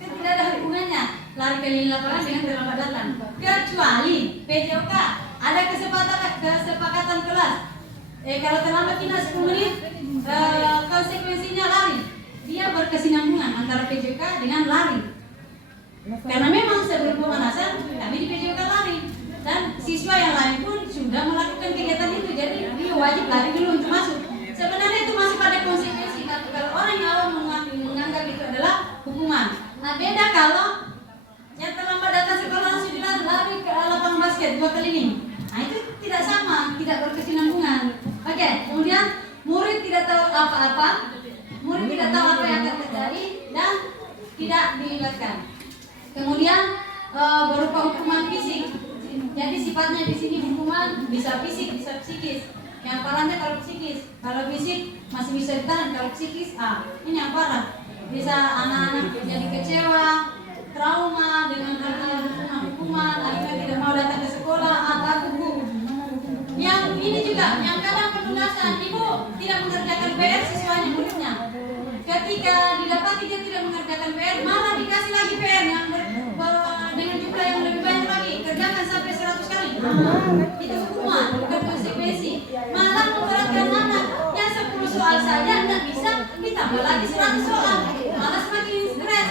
Tidak ada hubungannya lari ke lapangan dengan terlambat datang. Kecuali PJOK ada kesepakatan kelas. Kalau terlambat kita 10 menit, konsekuensinya lari. Dia berkesinambungan antara PJOK dengan lari. Karena memang sebelum pemanasan kami di PJOK lari dan siswa yang lain pun sudah melakukan kegiatan itu, jadi dia wajib lari dulu untuk masuk. Sebenarnya itu masih pada konsekuensi, tapi kalau orang yang awam menganggap itu adalah hukuman. Nah beda kalau yang terlambat datang sekolah langsung lari ke lapangan basket 2 keliling. Nah itu tidak sama, tidak berkesinambungan. Oke, kemudian murid tidak tahu apa-apa, murid tidak tahu apa yang akan terjadi dan tidak dilibatkan. Kemudian berupa hukuman fisik. Jadi sifatnya di sini hukuman bisa fisik, bisa psikis. Yang parahnya kalau psikis, kalau fisik masih bisa ditahan, kalau psikis ini yang parah. Bisa anak-anak jadi kecewa, trauma dengan adanya hukuman, akhirnya tidak mau datang ke sekolah, takut. Yang ini juga, yang kadang penugasan, ibu tidak mengerjakan PR siswanya muridnya. Ketika didapati dia tidak mengerjakan PR, malah dikasih lagi PR yang dengan jumlah yang lebih banyak lagi, kerjakan sampai 100 kali. Itu hukuman, bukan konsekuensi. Malah memberatkan anak yang 10 soal saja tidak bisa, ditambah lagi 100 soal, malah semakin stres.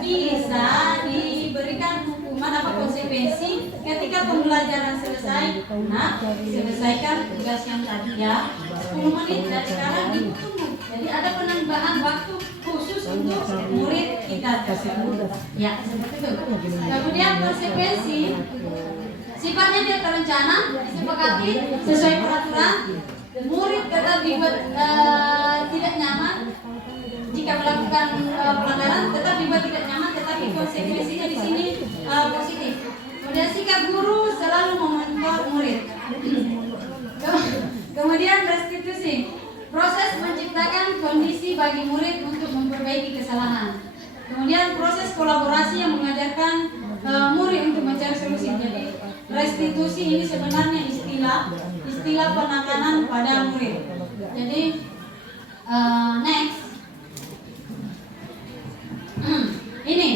Bisa diberikan hukuman konsekuensi ketika pembelajaran selesai. Nah, selesaikan tugas yang tadi ya 10 menit dan sekarang ditunggu. Jadi ada penambahan waktu khusus untuk murid kita tersebut. Ya, seperti itu. Kemudian konsekuensi sifatnya dia terencana, disepakati sesuai peraturan. Murid tetap dibuat tidak nyaman. Jika jika melakukan pelanggaran tetap dibuat tidak nyaman, tetapi konsekuensinya di sini positif. Kemudian sikap guru selalu memonitor murid. Kemudian restitusi, proses menciptakan kondisi bagi murid untuk memperbaiki kesalahan. Kemudian proses kolaborasi yang mengajarkan murid untuk mencari solusi. Jadi restitusi ini sebenarnya istilah penanganan pada murid. Jadi next, ini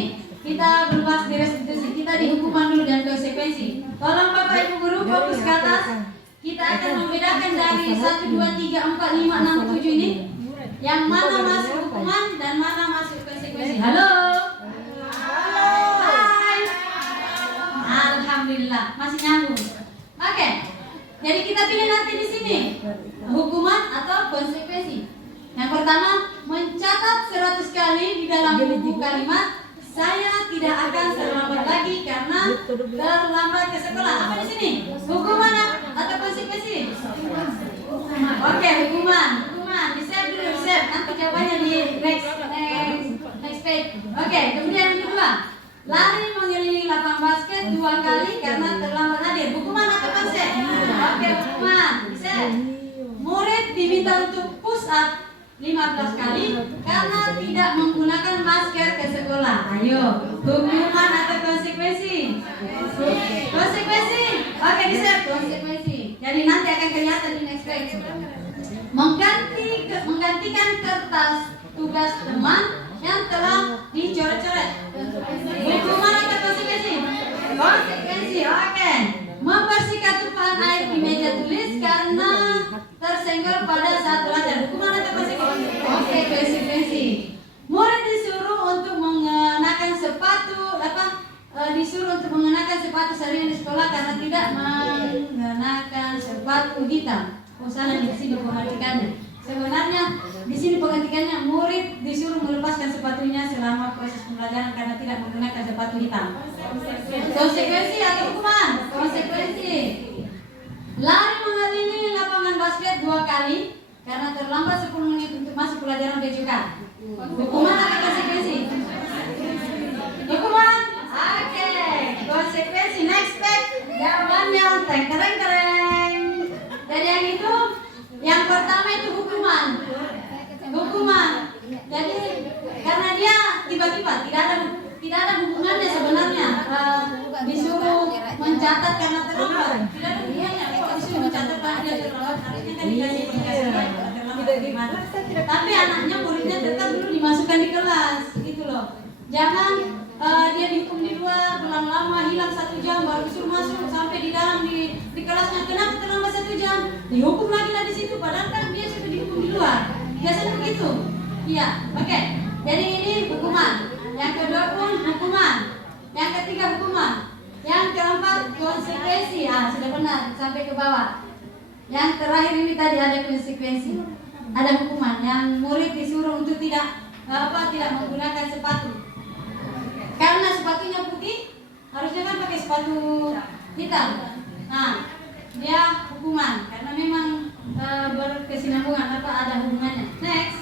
kita berbahas di restitusi. Kita di hukuman dulu dan konsekuensi. Tolong Bapak Ibu guru fokus ke atas. Kita akan membedakan dari 1, 2, 3, 4, 5, 6, 7 ini yang mana masuk hukuman dan mana masuk konsekuensi. Halo. Hai. Alhamdulillah masih nyambung. Oke. Jadi kita pilih nanti di sini hukuman atau konsekuensi. Yang pertama, mencatat 100 kali di dalam buku kalimat saya tidak akan terlambat lagi karena terlambat ke sekolah. Apa di sini? Hukuman atau konsekuensi? Oke, hukuman. Di save dulu, di save. Nanti jawabannya di next page. Oke, kemudian yang kedua, lari mengelilingi lapangan basket 2 kali karena terlambat hadir. Hukuman atau konsep? Oke, hukuman. Di save. Murid diminta untuk push up 15 kali karena tidak menggunakan masker ke sekolah. Ayo, hukuman atau konsekuensi? Konsekuensi. Oke, di save konsekuensi. Jadi nanti akan kelihatan di next page. Menggantikan kertas tugas teman yang telah dicoret-coret. Hukuman atau konsekuensi? Konsekuensi. Oke. Membersihkan tumpahan air di meja tulis karena tersenggol pada saat belajar. Hukuman atau konsekuensi? Konsekuensi. Murid disuruh untuk mengenakan sepatu seharian di sekolah karena tidak mengenakan sepatu hitam. Sana di sini pengertiannya. Sebenarnya di sini pengertiannya murid disuruh melepaskan sepatunya selama proses pembelajaran karena tidak menggunakan sepatu hitam. Konsekuensi atau hukuman? Konsekuensi. Lari mengelilingi lapangan basket 2 kali karena terlambat 10 menit untuk masuk pelajaran BJK. Hukuman atau konsekuensi? Hukuman. Oke, konsekuensi. Next step. Jawabannya tereng. Jadi yang itu, yang pertama itu hukuman. Jadi karena dia tiba-tiba tidak ada hubungannya sebenarnya disuruh mencatat karena terlambat. Tidak ada hubungannya. Kalau disuruh mencatat karena dia terlambat, harusnya kan dikasih terlambat. Tapi anaknya muridnya tetap dulu dimasukkan di kelas, gitu loh. Jangan dia dihukum di luar, lama-lama hilang 1 jam baru disuruh masuk sampai di dalam di kelasnya. Kenapa terlambat 1 jam? Dihukum lagi lah di situ. Padahal kan dia sudah dihukum di luar. Biasanya begitu. Iya, oke. Jadi ini hukuman. Yang kedua pun hukuman. Yang ketiga hukuman. Yang keempat konsekuensi. Sudah benar sampai ke bawah. Yang terakhir ini tadi ada konsekuensi. Ada hukuman. Yang murid disuruh untuk tidak menggunakan sepatu. Karena sepatunya putih, harusnya kan pakai sepatu hitam. Nah, dia hukuman karena memang berkesinambungan ada hubungannya. Next.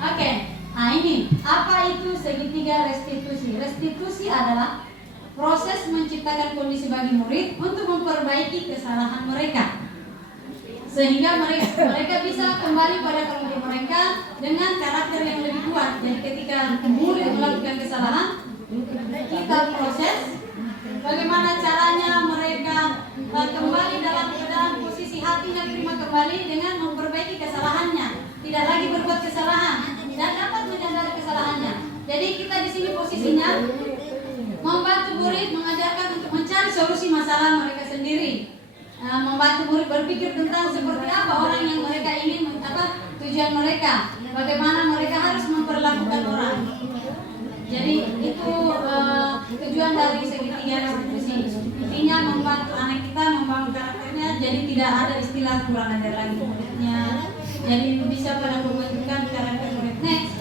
Oke. Nah, ini apa itu segitiga restitusi? Restitusi adalah proses menciptakan kondisi bagi murid untuk memperbaiki kesalahan mereka sehingga mereka bisa kembali pada kelompok mereka dengan karakter yang lebih kuat. Jadi ketika murid melakukan kesalahan, kita proses bagaimana caranya mereka kembali dalam posisi hatinya terima kembali dengan memperbaiki kesalahannya, tidak lagi berbuat kesalahan dan dapat menyadari kesalahannya. Jadi kita di sini posisinya membantu murid mengajarkan untuk mencari solusi masalah mereka sendiri. Membantu murid berpikir tentang seperti apa orang yang mereka ingin, tujuan mereka, bagaimana mereka harus memperlakukan orang. Jadi itu tujuan dari segitiga restitusi. Intinya membantu anak kita membangun karakternya, jadi tidak ada istilah kurang ajar lagi muridnya. Jadi bisa pada membentukkan karakter murid. Next.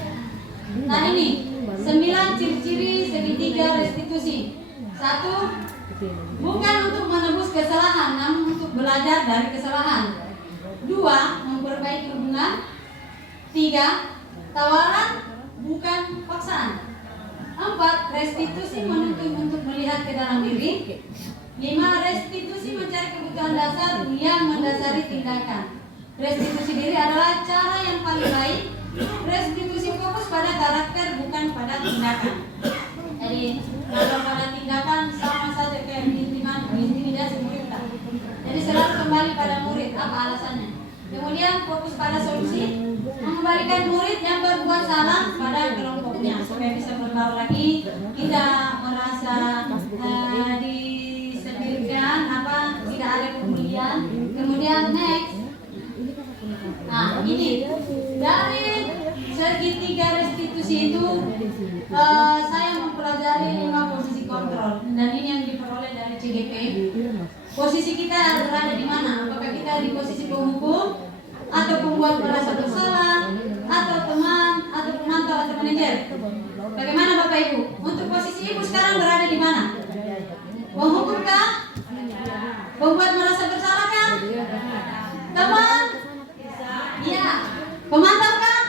Nah ini 9 ciri-ciri segitiga restitusi. 1. Bukan untuk menebus kesalahan, namun untuk belajar dari kesalahan. 2. Memperbaiki hubungan. 3. tawaran bukan paksaan. 4. Restitusi menuntut untuk melihat ke dalam diri. 5. Restitusi mencari kebutuhan dasar yang mendasari tindakan. Restitusi diri adalah cara yang paling baik. Restitusi fokus pada karakter bukan pada tindakan. Jadi kalau pada tindakan sama saja kayak intimidasi murid. Jadi selalu kembali pada murid, apa alasannya. Kemudian fokus pada solusi, mengembalikan murid yang berbuat salah pada kelompoknya supaya bisa bergaul lagi, tidak merasa disendirikan, tidak ada kemudian. Kemudian next, nah ini dari segitiga restitusi itu saya mempelajari 5 posisi kontrol dan ini yang diperoleh dari CGP. Posisi kita berada di mana? Apakah kita di posisi penghukum atau pembuat merasa bersalah atau teman atau pemantau atau manajer? Bagaimana Bapak Ibu? Untuk posisi Ibu sekarang berada di mana? Penghukum kah? Pembuat merasa bersalah kah? Teman? Ya. Pemantau kah?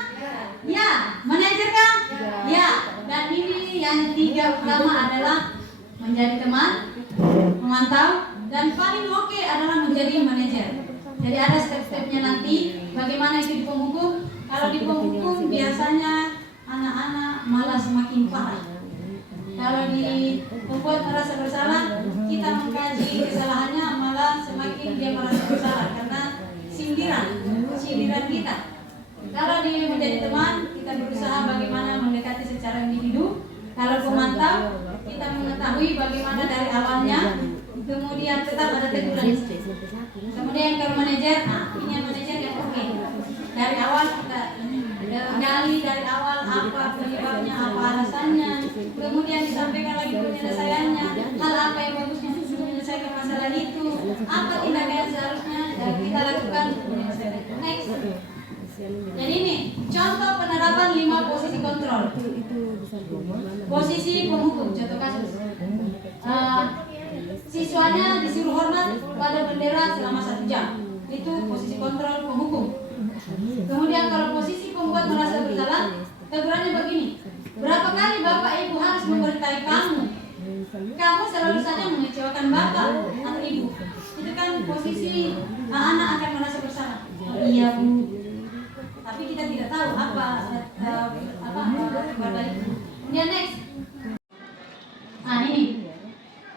Ya. Manajer kah? Ya. Dan ini yang 3 utama adalah menjadi teman, memantau, dan paling oke adalah menjadi manajer. Jadi ada step-stepnya nanti bagaimana itu di penghukum. Kalau di penghukum biasanya anak-anak malah semakin parah. Kalau di pembuat merasa bersalah, kita mengkaji kesalahannya malah semakin dia merasa bersalah karena sindiran kita. Kalau di menjadi teman, kita berusaha bagaimana mendekati secara individu. Kalau pemantau, kita mengetahui bagaimana dari awalnya, kemudian tetap ada teguran. Kemudian kalau manajer, ini yang manajer yang oke. Dari awal kita gali dari awal apa penyebabnya, apa alasannya, kemudian disampaikan lagi penyelesaiannya, hal apa yang bagusnya untuk menyelesaikan masalah itu, apa tindakan yang seharusnya kita lakukan untuk menyelesaikan. Next. Jadi ini contoh penerapan 5 posisi kontrol. Posisi penghukum, contoh kasus. Siswanya disuruh hormat pada bendera selama 1 jam. Itu posisi kontrol penghukum. Kemudian kalau posisi pembuat merasa bersalah, tegurannya begini. Berapa kali Bapak Ibu harus memberitahu kamu? Kamu selalu saja mengecewakan Bapak atau Ibu. Itu kan posisi anak akan merasa bersalah. Iya Bu. Tapi kita tidak tahu apa baik. Kemudian next. Nah ini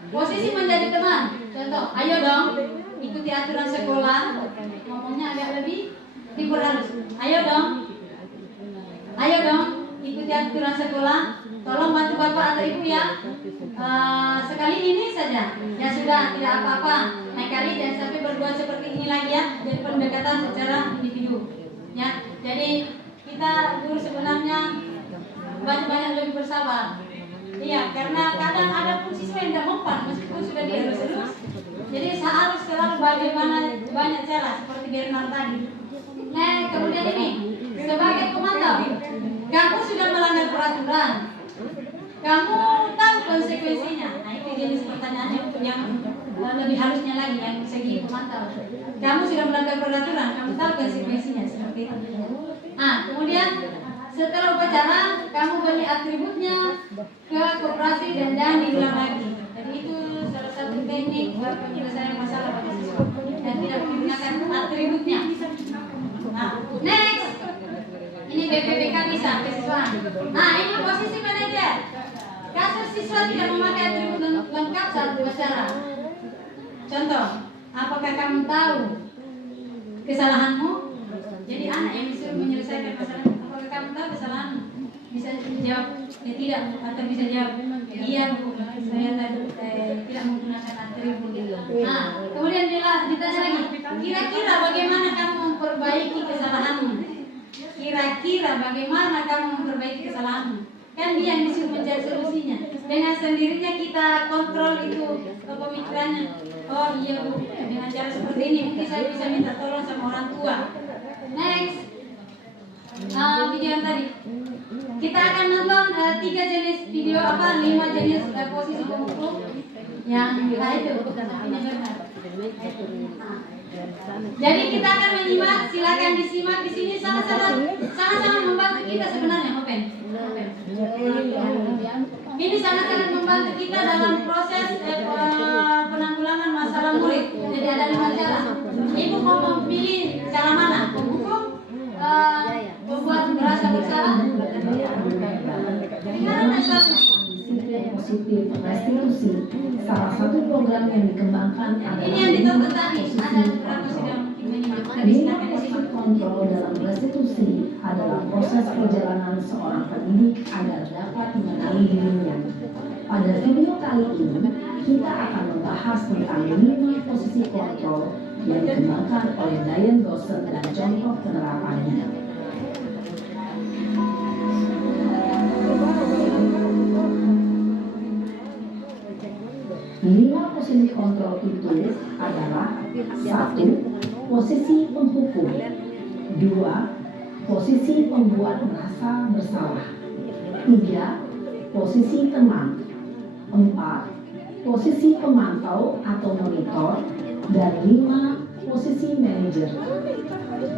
posisi menjadi teman. Contoh, ayo dong ikuti aturan sekolah. Ngomongnya agak lebih diperhalus. Ayo dong ikuti aturan sekolah. Tolong bantu Bapak atau Ibu ya. Sekali ini saja. Ya sudah, tidak apa-apa. Lain kali jangan sampai berbuat seperti ini lagi ya. Jadi pendekatan secara individu. Ya, jadi kita guru sebenarnya banyak lebih bersabar. Iya, karena kadang ada pun siswa yang tidak mempan meskipun sudah dielus-elus. Jadi harus selalu bagaimana banyak cara seperti Bernard tadi. Nah, kemudian ini sebagai pemantau, kamu sudah melanggar peraturan. Kamu tahu konsekuensinya. Nah, itu jenis pertanyaannya untuk yang lebih halusnya lagi yang segi pemantau. Kamu sudah melanggar peraturan, kamu tahu konsekuensinya seperti itu. Nah, kemudian setelah upacara, kamu beli atributnya ke koperasi dan jangan diulang lagi. Jadi itu salah satu teknik penyelesaian masalah bagi siswa dan tidak menggunakan atributnya. Nah, next. Ini BPPK bisa siswa. Nah, ini posisi manajer. Kasus siswa tidak memakai atribut lengkap saat upacara. Contoh, apakah kamu tahu kesalahanmu? Jadi anak yang disuruh menyelesaikan masalah, apakah kamu tahu kesalahanmu? Bisa jawab ya tidak, atau bisa jawab iya Bu, saya tadi tidak menggunakan atribut. Nah, kemudian ditanya lagi, kira-kira bagaimana kamu memperbaiki kesalahanmu? Kira-kira bagaimana kamu memperbaiki kesalahanmu? Kan dia yang disuruh mencari solusinya. Dengan sendirinya kita kontrol itu pemikirannya. Oh iya Bu, dengan cara seperti ini mungkin saya bisa minta tolong sama orang tua. Next, video yang tadi. Kita akan nonton 3 jenis video 5 jenis posisi penghukum yang itu ini benar. Jadi kita akan menyimak, silakan disimak di sini sangat-sangat membantu kita sebenarnya, Open. Ini sangat-sangat membantu kita dalam proses penanggulangan masalah murid. Jadi ada 5 cara. Ibu mau memilih cara mana? Menghukum, membuat merasa bersalah. Positif restitusi, salah satu program yang dikembangkan adalah Ini yang ditonton tadi. Ada beberapa sidang menyimak. lima positif kontrol dalam restitusi adalah proses perjalanan seorang pendidik agar dapat mengenali dirinya. Pada video kali ini, kita akan membahas tentang 5 posisi kontrol yang dikembangkan oleh Diane Dawson dan contoh penerapannya. Lima posisi kontrol itu adalah 1. Posisi penghukum, 2. Posisi pembuat merasa bersalah, 3. Posisi teman, 4. Posisi pemantau atau monitor, dan 5. Posisi manajer.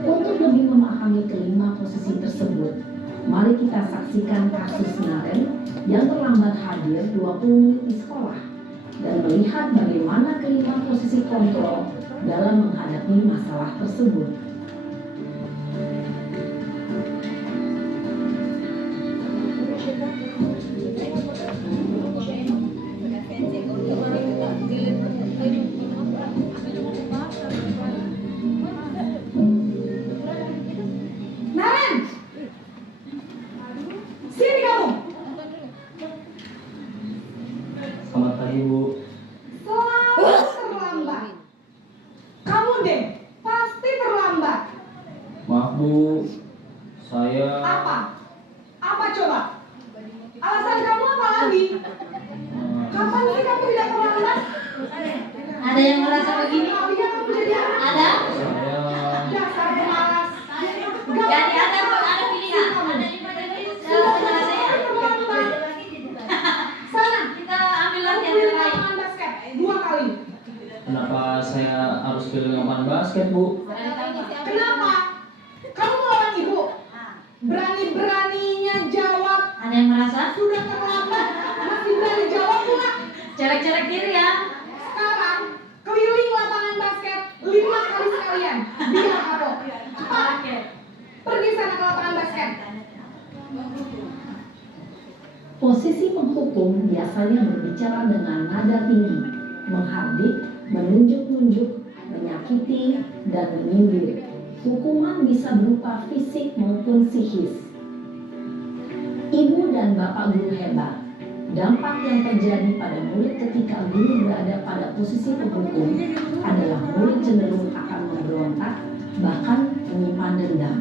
Untuk lebih memahami kelima posisi tersebut, mari kita saksikan kasus Naren yang terlambat hadir 20 menit di sekolah dan melihat bagaimana kelima posisi kontrol dalam menghadapi masalah tersebut. Naren, sini kamu. Selamat pagi, Bu. Selalu terlambat. Kamu deh, pasti terlambat. Maaf, Bu. Saya Apa? Apa coba? Alasan kamu apa lagi? Kapan sih kamu tidak terlambat? Ada yang merasa begini? Kalian kamu jadi anak. Ada? saya Dasar pemalas. Jadi ada pilihan. Ada 5 jenis penyelesaian. Sana, Kita ambil kamu latihan pilih terbaik. lapangan basket 2 kali. kenapa saya harus pilih lapangan basket, Bu? Kenapa? Kamu melawan ibu. Berani-beraninya jawab. Ada yang merasa? Sudah terlambat, masih berani jawab pula. Celek-celek diri ya. Sekarang keliling lapangan basket 5 kali sekalian. Biar kapok. Cepat. Pergi sana ke lapangan basket. Posisi penghukum biasanya berbicara dengan nada tinggi, menghardik, menunjuk-nunjuk, menyakiti, dan menyindir. Hukuman bisa berupa fisik maupun psikis. Ibu dan bapak guru hebat. Dampak yang terjadi pada murid ketika guru berada pada posisi penghukum adalah murid cenderung akan memberontak, bahkan menyimpan dendam.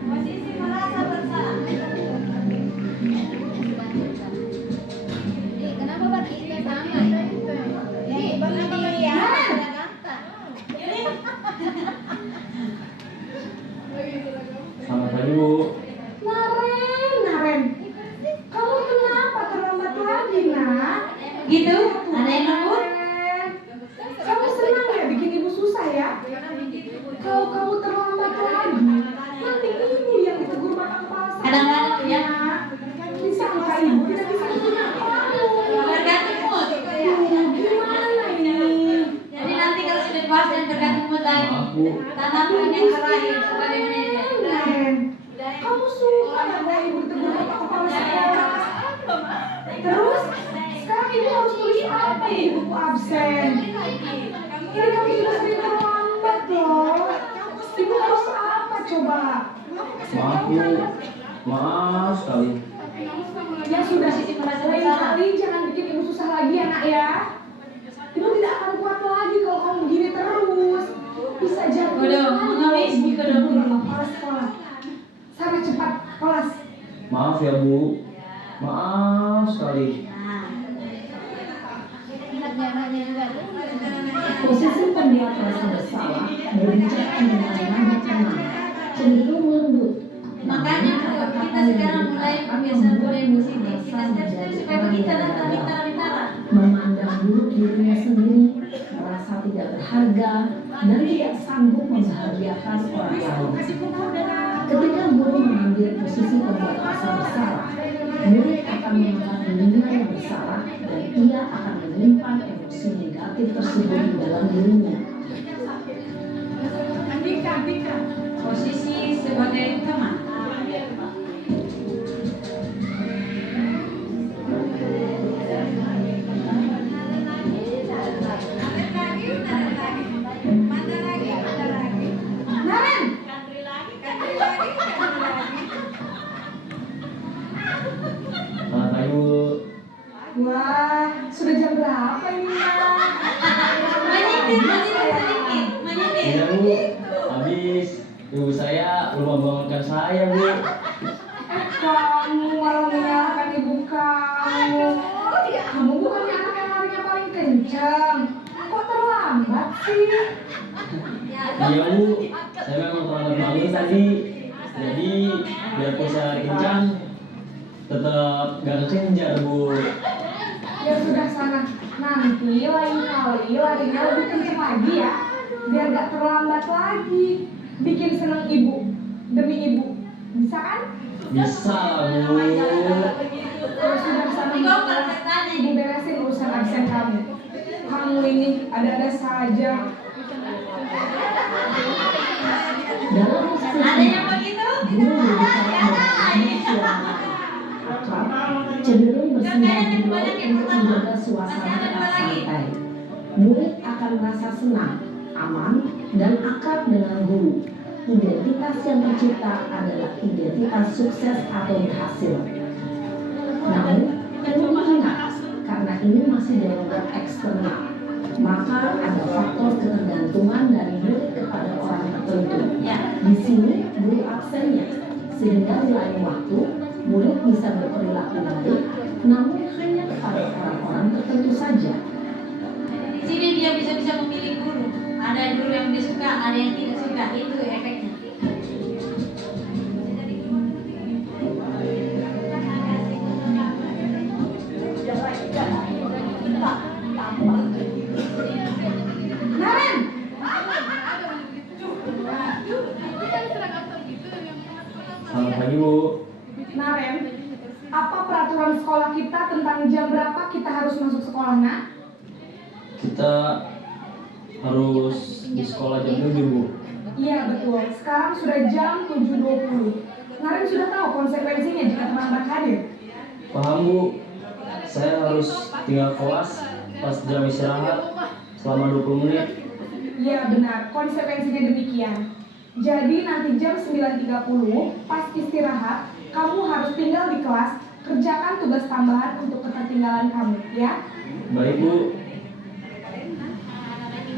Posisi merasa bersalah. Kenapa batiknya sama ya? Ini ya, gampang. Selamat pagi, Bu. Naren. Kamu kenapa terlambat lagi, nak? Gitu? Ada yang ngebut? Naren, kamu senang ya bikin ibu susah ya? Kalau kamu terlambat lagi, nanti ibu yang ditegur batang kepala saya. Kadang-kadang ya. Disangka ibu tidak bisa punya kamu. Bergantung mood. Gimana ini? Jadi nanti kalau sudah puas dan bergantung mood lagi, Maaf, Bu. tanam poin yang terakhir sebagai manajer. Naren, kamu suka ya kalau ibu ditegur batang kepala sekolah? Terus, sekarang ibu harus tulis apa di buku absen? Ini kamu sudah sering terlambat loh. Ibu harus apa coba? Maaf, Bu. Maaf sekali. Ya sudah, lain kali jangan bikin ibu susah lagi ya nak ya. Ibu tidak akan kuat lagi kalau kamu begini terus. Bisa jatuh. Udah, mengemis Miko dulu. Kepala sekolah. Sana cepat kelas. Maaf ya, Bu. Maaf sekali. Posisi pembuat rasa bersalah berbicara dengan nada tenang, cenderung lembut, Makanya kalau kita sekarang mulai kebiasaan mulai positif, kita step-step supaya kita datang bintara-bintara. memandang buruk dirinya sendiri, merasa tidak berharga, dan tidak sanggup membahagiakan orang lain. Ketika guru mengambil posisi pembuat rasa bersalah, murid akan menganggap dirinya yang bersalah dan ia akan menyimpan emosi negatif tersebut di dalam dirinya. Andika. Posisi sebagai teman. Naren, Selamat pagi Bu. wah, sudah jam berapa ini, Nak? Iya Bu, habis ibu saya lupa bangunkan saya Bu. Kamu malah menyalahkan ibu kamu. Kamu bukannya anak yang larinya paling kencang. Kok terlambat sih? Iya Bu, saya memang terlambat bangun tadi. Jadi biarpun saya lari kencang, tetap gak kekejar Bu. Ya sudah sana. Nanti lain kali larinya lebih kencang lagi ya. Biar gak terlambat lagi. Bikin seneng ibu demi ibu. Bisa kan? Bisa Bu. Ya sudah sana. Ibu beresin urusan absen kamu. Kamu ini ada-ada saja. Dalam Ada yang begitu? guru berbicara akrab, cenderung bersinar dulu untuk menjaga suasana tetap santai. Murid akan merasa senang, aman, dan akrab dengan guru. Identitas yang tercipta adalah identitas sukses atau berhasil. Namun, perlu diingat, karena ini masih darurat eksternal, maka ada faktor ketergantungan dari murid kepada orang tertentu. Di sini guru absennya, sehingga di lain waktu murid bisa berperilaku baik, namun hanya kepada orang-orang tertentu saja. Di sini dia bisa memilih guru. Ada guru yang dia suka, ada yang tidak suka. Itu efeknya. Naren, Selamat pagi Bu. Naren, apa peraturan sekolah kita tentang jam berapa kita harus masuk sekolah, Nak? Kita harus di sekolah jam 7 Bu. Iya betul, sekarang sudah jam 7.20. Naren sudah tahu konsekuensinya jika terlambat hadir. Paham Bu. Saya harus tinggal kelas pas jam istirahat selama 20 menit. Iya benar, konsekuensinya demikian. Jadi nanti jam 9.30 pas istirahat, kamu harus tinggal di kelas, kerjakan tugas tambahan untuk ketertinggalan kamu, ya? Baik Bu.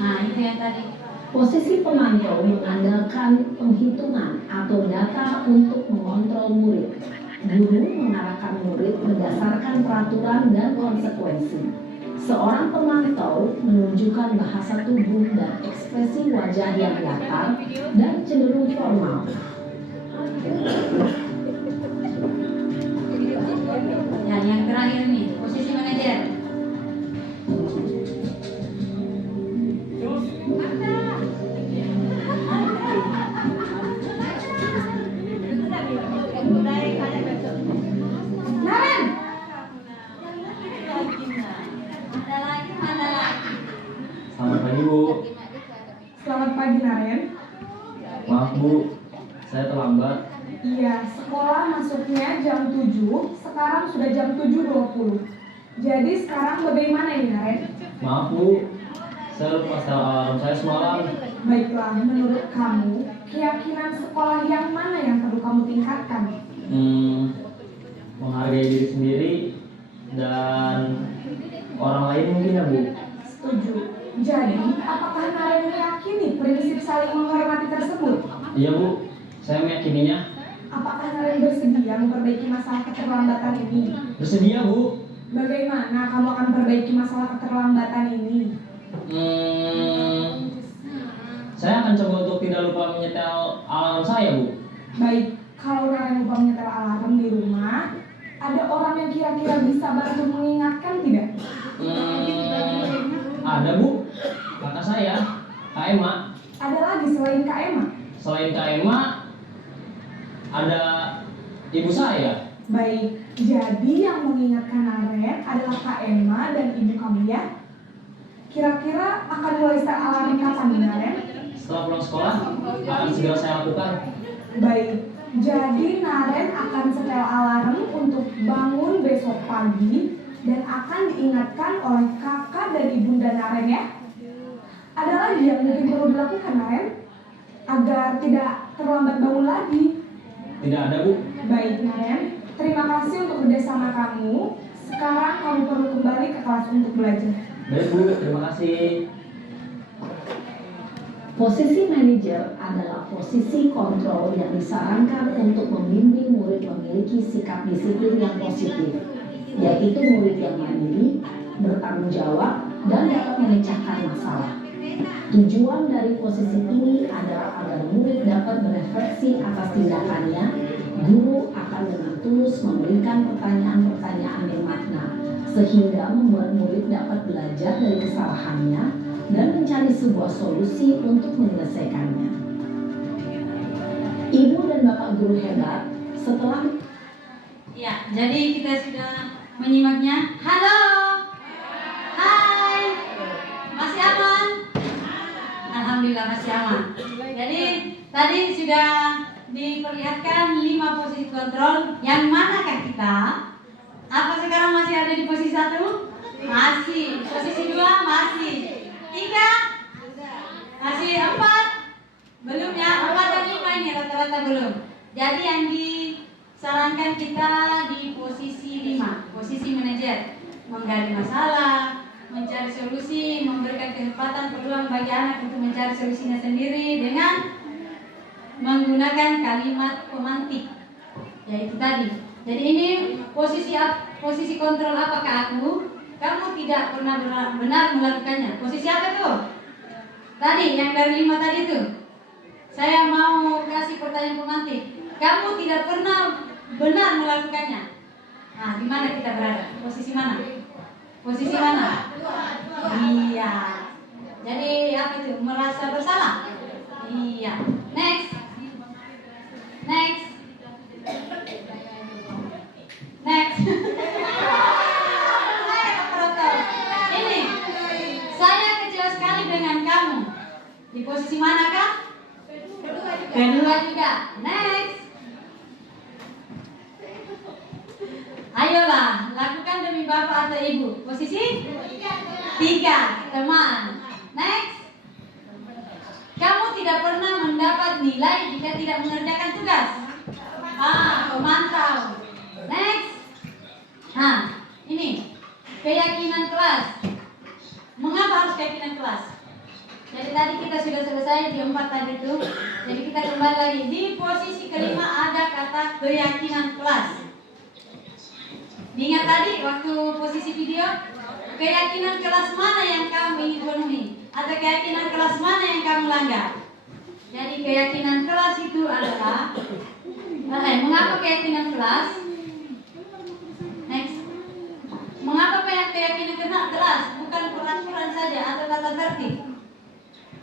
Nah, itu yang tadi. Posisi pemantau mengandalkan penghitungan atau data untuk mengontrol murid. Guru mengarahkan murid berdasarkan peraturan dan konsekuensi. Seorang pemantau menunjukkan bahasa tubuh dan ekspresi wajah yang datar dan cenderung formal. Dan yang terakhir nih, posisi manajer. Naren, Ada lagi. Selamat pagi Bu. selamat pagi Naren. Maaf Bu, saya terlambat. Iya, sekolah masuknya jam 7, sekarang sudah jam 7.20. Jadi sekarang bagaimana ini Naren? Maaf Bu, saya lupa setel alarm saya semalam. Baiklah, menurut kamu, keyakinan sekolah yang mana yang perlu kamu tingkatkan? Menghargai diri sendiri dan orang lain mungkin ya Bu. Setuju. Jadi, apakah Naren meyakini prinsip saling menghormati tersebut? Iya Bu, saya meyakininya. Apakah Naren bersedia memperbaiki masalah keterlambatan ini? Bersedia Bu. Bagaimana kamu akan perbaiki masalah keterlambatan ini? Saya akan coba untuk tidak lupa menyetel alarm saya Bu. Baik, kalau Naren lupa menyetel alarm di rumah, ada orang yang kira-kira bisa bantu mengingatkan tidak? Ada Bu, kakak saya, Kak Emma. Ada lagi selain Kak Emma? Selain Kak Emma, ada ibu saya. Baik, jadi yang mengingatkan Naren adalah Kak Emma dan ibu kamu ya? Kira-kira akan mulai setel alarm kapan nih Naren? Setelah pulang sekolah, akan segera saya lakukan. Baik, jadi Naren akan setel alarm untuk bangun besok pagi dan akan diingatkan oleh kakak dan ibunda Naren ya. Ada lagi yang mungkin perlu dilakukan Naren agar tidak terlambat bangun lagi? Tidak ada Bu. Baik Naren, terima kasih untuk kerjasama kamu. Sekarang kamu perlu kembali ke kelas untuk belajar. Baik Bu, terima kasih. Posisi manajer adalah posisi kontrol yang disarankan untuk membimbing murid memiliki sikap disiplin yang positif, yaitu murid yang mandiri, bertanggung jawab, dan dapat memecahkan masalah. Tujuan dari posisi ini adalah agar murid dapat berefleksi atas tindakannya. Guru akan dengan tulus memberikan pertanyaan-pertanyaan bermakna, sehingga membuat murid dapat belajar dari kesalahannya dan mencari sebuah solusi untuk menyelesaikannya. Ibu dan Bapak guru hebat, setelah Ya, jadi kita sudah menyimaknya. Halo. Hai. Masih aman? Alhamdulillah masih aman. Jadi tadi sudah diperlihatkan 5 posisi kontrol. Yang manakah kita? Apa sekarang masih ada di posisi 1? Masih. Posisi 2 masih. 3? Masih. 4? Belum ya. 4 dan 5 ini rata-rata belum. Jadi yang disarankan kita di posisi 5, posisi manajer, menggali masalah, mencari solusi, memberikan kesempatan peluang bagi anak untuk mencari solusinya sendiri dengan menggunakan kalimat pemantik, yaitu tadi. Jadi ini posisi kontrol apakah aku? Kamu tidak pernah benar melakukannya. Posisi apa tuh? Tadi yang dari 5 tadi tuh. Saya mau kasih pertanyaan pemantik. Kamu tidak pernah benar melakukannya. Nah, di mana kita berada? Posisi mana? Posisi mana? Iya. Jadi apa itu? Merasa bersalah? Iya. Next. Next. Next. Ini. Saya kecewa sekali dengan kamu. Di posisi manakah? Kedua juga. Next. Ayolah, lakukan demi bapak atau ibu. Posisi 3, teman. Next. Kamu tidak pernah mendapat nilai jika tidak mengerjakan tugas. Pemantau. Next. Nah, ini keyakinan kelas. Mengapa harus keyakinan kelas? Jadi tadi kita sudah selesai di 4 tadi itu. Jadi kita kembali lagi di posisi kelima ada kata keyakinan kelas. Diingat tadi waktu posisi video, keyakinan kelas mana yang kamu ingin penuhi? Atau keyakinan kelas mana yang kamu langgar? Jadi keyakinan kelas itu adalah mengapa keyakinan kelas? Next. Mengapa keyakinan kelas? Bukan peraturan saja atau tata tertib.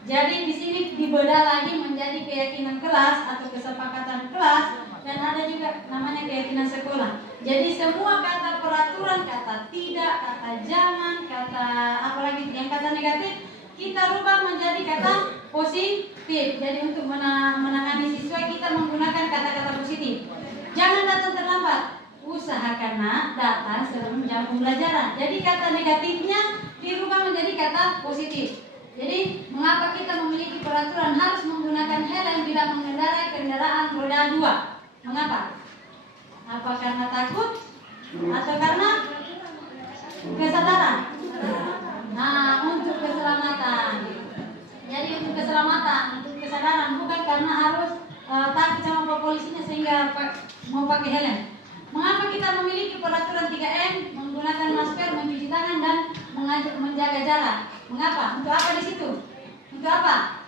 Jadi di sini dibedah lagi menjadi keyakinan kelas atau kesepakatan kelas, dan ada juga namanya keyakinan sekolah. Jadi semua kata peraturan, kata tidak, kata jangan, kata apalagi yang kata negatif kita rubah menjadi kata positif. Jadi untuk menangani siswa kita menggunakan kata-kata positif. Jangan datang terlambat. Usahakanlah datang sebelum jam pembelajaran. Jadi kata negatifnya dirubah menjadi kata positif. Jadi mengapa kita memiliki peraturan harus menggunakan helm bila mengendarai kendaraan roda 2? Mengapa? Apa karena takut atau karena kesadaran? Nah, untuk keselamatan. Jadi untuk keselamatan, untuk kesadaran, bukan karena harus takut sama Pak polisinya sehingga mau pakai helm. Mengapa kita memiliki peraturan 3M, menggunakan masker, mencuci tangan dan menjaga jarak? Mengapa? Untuk apa di situ? Untuk apa?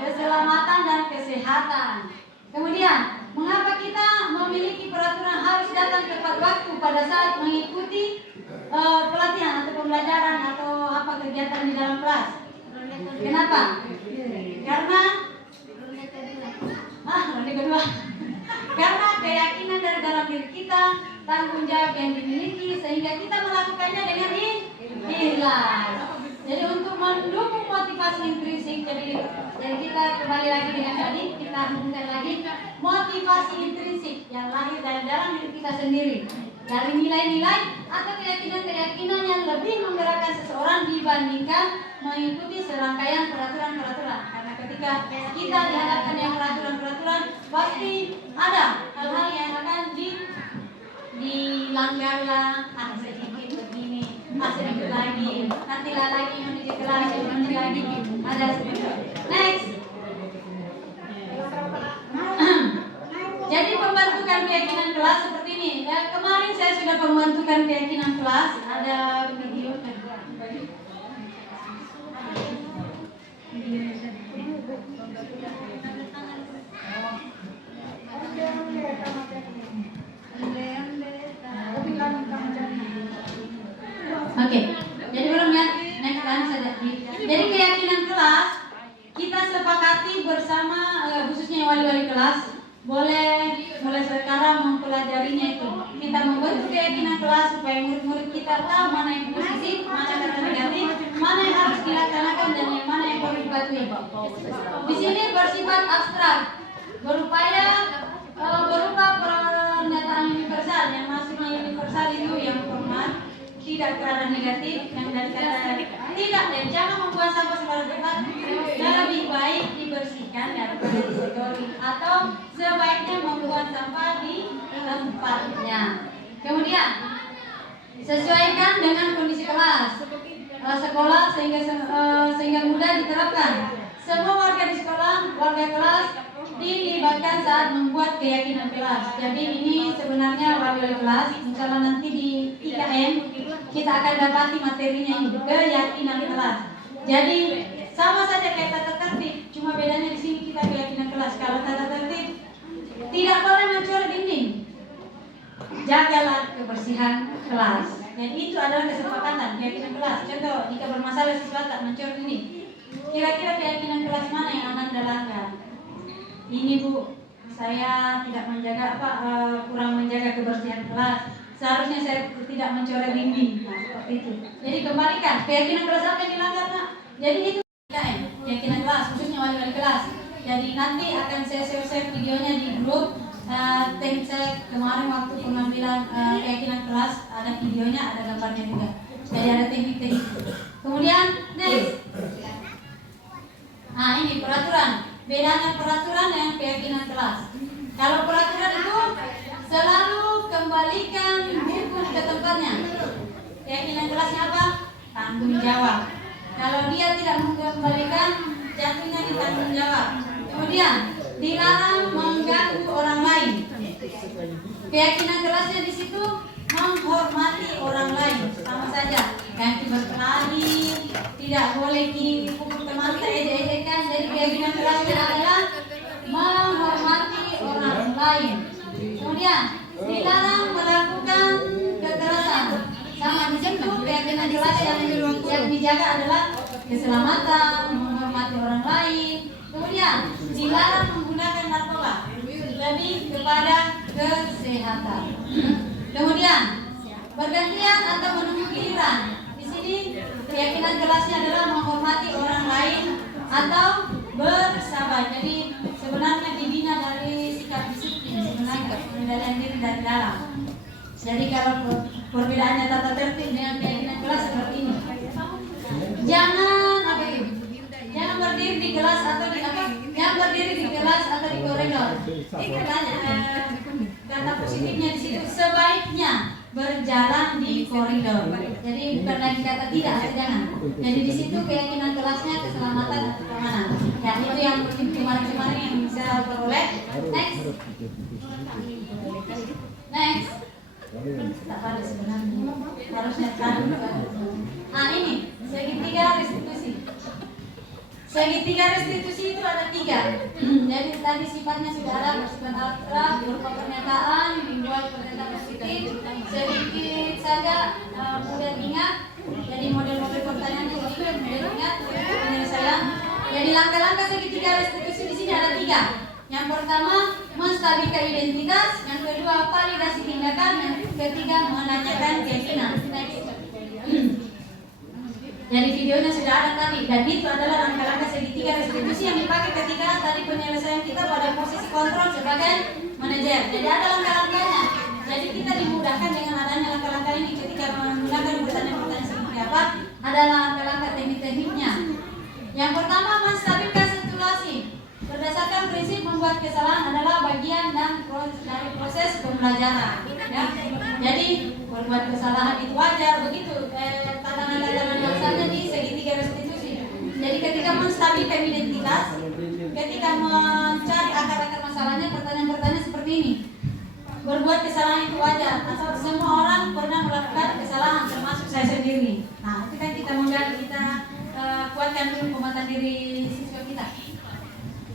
Keselamatan dan kesehatan. Kemudian, mengapa kita memiliki peraturan harus datang tepat waktu pada saat mengikuti pelatihan atau pembelajaran atau apa kegiatan di dalam kelas? Kenapa? Karena ronde kedua. Karena keyakinan dari dalam diri kita, tanggung jawab yang dimiliki sehingga kita melakukannya dengan ikhlas. Jadi untuk mendukung motivasi intrinsik, jadi kita kembali lagi dengan tadi, kita hubungkan lagi motivasi intrinsik yang lahir dari dalam diri kita sendiri, dari nilai-nilai atau keyakinan-keyakinan yang lebih menggerakkan seseorang dibandingkan mengikuti serangkaian peraturan-peraturan. Karena ketika kita dihadapkan dengan peraturan-peraturan, pasti ada hal-hal yang akan dilanggarlah, sedikit begini, sedikit lagi, nanti lagi menuju kelas, nanti lagi ada sedikit. Next. Jadi pembentukan keyakinan kelas seperti ini. Kemarin saya sudah pembentukan keyakinan kelas, ada video. Oke, jadi belum ya, next kan saja. Jadi keyakinan kelas kita sepakati bersama, khususnya wali-wali kelas, boleh mulai sekarang mempelajarinya itu. Kita membentuk keyakinan kelas supaya murid-murid kita tahu mana yang positif, mana kata negatif, mana yang harus dilaksanakan dan yang mana yang perlu dipatuhi. Di sini bersifat abstrak, berupa pernyataan universal. Yang maksudnya universal itu yang formal, tidak kerana negatif, yang dari kata tidak dan jangan membuang sampah sembarang tempat, dan lebih baik dibersihkan daripada disetori, atau sebaiknya membuang sampah di tempatnya. Kemudian sesuaikan dengan kondisi kelas, sekolah sehingga mudah diterapkan. Semua warga di sekolah, warga kelas dilibatkan saat membuat keyakinan kelas. Jadi ini sebenarnya wali kelas. Insya Allah nanti di 3M kita akan dapati materinya ini, keyakinan kelas. Jadi sama saja kayak tata tertib, cuma bedanya di sini kita keyakinan kelas. Kalau tata tertib tidak boleh mencoret dinding, jagalah kebersihan kelas. Dan itu adalah kesepakatan keyakinan kelas. Contoh, jika bermasalah siswa tak mencoret dinding, kira-kira keyakinan kelas mana yang akan dilanggar? Ini Bu, saya tidak menjaga kurang menjaga kebersihan kelas. Seharusnya saya tidak mencoret dinding. Nah, seperti itu. Jadi kembalikan keyakinan kelas apa yang dilanggar, Nak? Jadi itu keyakinan kelas, khususnya wali-wali kelas. Jadi nanti akan saya share videonya di grup. Saya kemarin waktu pengambilan keyakinan kelas ada videonya, ada gambarnya juga. Jadi ada teknik-teknik. Kemudian next. Nah ini peraturan. Bedanya peraturan dengan keyakinan kelas. Kalau peraturan itu selalu kembalikan hukum ke tempatnya. Keyakinan kelasnya apa? Tanggung jawab. Kalau dia tidak mengembalikan, jatuhnya di tanggung jawab. Kemudian dilarang mengganggu orang lain. Keyakinan kelasnya di situ menghormati orang lain, sama saja. Ganti berkelahi, tidak boleh kini pukul teman ejek-ejekan. Jadi keyakinan kelasnya adalah menghormati orang lain. Kemudian dilarang melakukan kekerasan. Sama di situ keyakinan kelas yang dijaga adalah keselamatan, menghormati orang lain. Kemudian dilarang menggunakan narkoba, lebih kepada kesehatan. Kemudian bergantian atau menunggu giliran. Di sini keyakinan kelasnya adalah menghormati orang lain atau bersabar. Jadi sebenarnya dibina dari sikap disiplin, sebenarnya pengendalian diri dari dalam. Jadi kalau perbedaannya tata tertib dengan keyakinan kelas seperti ini. Jangan jangan berdiri di kelas atau di Jangan berdiri di kelas atau di koridor. Ini kata positifnya di situ, sebaiknya berjalan di koridor. Jadi bukan lagi kata tidak, jangan. Jadi di situ keyakinan kelasnya keselamatan dan keamanan. Ya itu yang kemarin-kemarin yang saya peroleh. Next. Tak pada sebenarnya harusnya kan. Nah ini segitiga restitusi. Segitiga restitusi itu ada 3. Jadi tadi sifatnya sudah ada, bersifat abstrak, berupa pernyataan, dibuat pernyataan positif. Sedikit saja mudah diingat. Jadi model-model pertanyaan itu mudah diingat untuk penyelesaian. Jadi langkah-langkah segitiga restitusi di sini ada 3. Yang pertama, menstabilkan identitas. Yang kedua, validasi tindakan. Yang ketiga, menanyakan keyakinan. Jadi videonya sudah ada tadi, dan itu adalah langkah-langkah segitiga restitusi yang dipakai ketika tadi penyelesaian kita pada posisi kontrol sebagai manajer. Jadi ada langkah-langkahnya. Jadi kita dimudahkan dengan adanya langkah-langkah ini ketika menggunakan pertanyaan-pertanyaan seperti apa. Ada langkah-langkah teknik-tekniknya. Yang pertama, menstabilkan situasi. Berdasarkan prinsip membuat kesalahan adalah bagian dan dari proses pembelajaran. Ya. Jadi membuat kesalahan itu wajar, begitu tantangan-tantangan yang sama di segitiga restitusi. Jadi ketika menstabilkan identitas, ketika mencari akar-akar masalahnya, pertanyaan-pertanyaan seperti ini. Berbuat kesalahan itu wajar, atau semua orang pernah melakukan kesalahan, termasuk saya sendiri. Nah, itu kan kita menggali, kita kuatkan dulu penguatan diri siswa kita.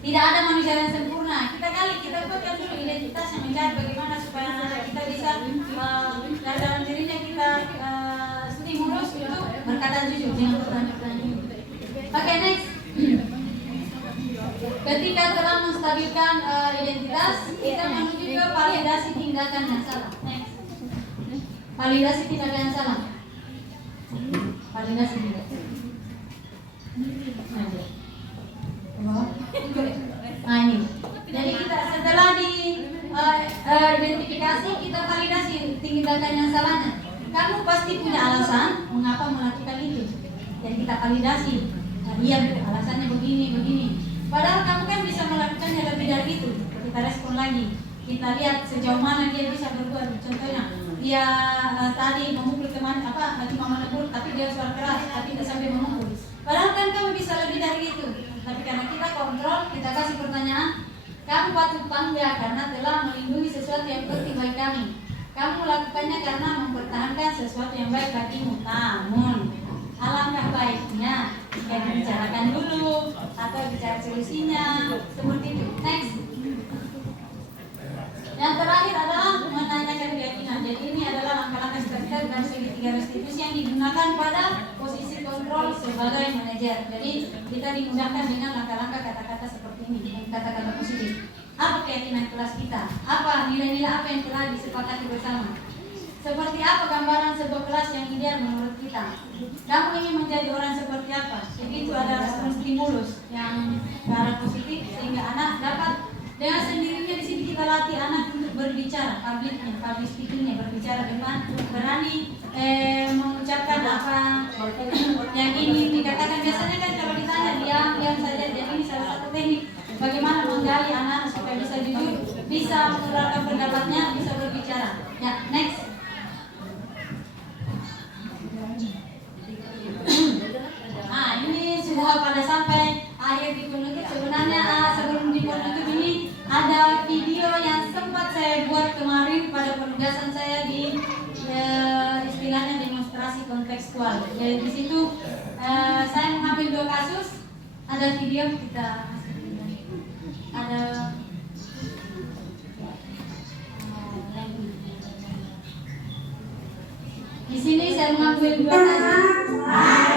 Tidak ada manusia yang sempurna. Kita kuatkan dulu identitas yang mencari bagaimana supaya kita bisa dalam dirinya kita stimulus untuk berkata jujur dengan pertanyaan-pertanyaan. Oke, next. Ketika telah menstabilkan identitas, kita menuju ke validasi tindakan yang salah. Next. Validasi tindakan yang salah. Validasi tindakan. Nah ini, jadi kita setelah identifikasi, kita validasi tindakan yang salahnya. Kamu pasti punya alasan mengapa melakukan itu. Jadi kita validasi. Nah, iya, alasannya begini. Padahal kamu kan bisa melakukannya lebih dari itu. Kita respon lagi. Kita lihat sejauh mana dia bisa berbuat. Contohnya, dia tadi memukul teman cuma menegur, tapi dia suara keras, tapi tidak sampai memukul. Padahal kan kamu bisa lebih dari itu. Tapi karena kita kontrol, kita kasih pertanyaan, kamu patut bangga karena telah melindungi sesuatu yang penting bagi kami. Kamu melakukannya karena mempertahankan sesuatu yang baik bagimu. Namun, alangkah baiknya jika dibicarakan dulu atau bicara solusinya, seperti itu. Next. Yang terakhir adalah menanyakan keyakinan. Jadi ini adalah langkah-langkah step-step dari segitiga restitusi yang digunakan pada posisi kontrol sebagai manajer. Jadi kita dimudahkan dengan langkah-langkah kata-kata seperti ini, kata-kata positif. Apa keyakinan kelas kita? Apa nilai-nilai apa yang telah disepakati bersama? Seperti apa gambaran sebuah kelas yang ideal menurut kita? Kamu ingin menjadi orang seperti apa? Begitu ada respon stimulus yang ke arah positif sehingga anak dapat dengan sendirinya. Di sini kita latih anak untuk berbicara, public speakingnya, berbicara depan, berani mengucapkan apa yang ingin dikatakan. Biasanya kan kalau ditanya diam saja. Jadi ini salah satu teknik bagaimana menggali anak supaya bisa jujur, bisa mengeluarkan pendapatnya, bisa berbicara. Ya, next. Nah, ini sudah pada sampai akhir di penutup. Sebenarnya sebelum di penutup ini ada video yang sempat saya buat kemarin pada penugasan saya di istilahnya demonstrasi kontekstual. Jadi di situ saya mengambil 2 kasus. Ada video kita ada di sini saya mengambil 2 kasus.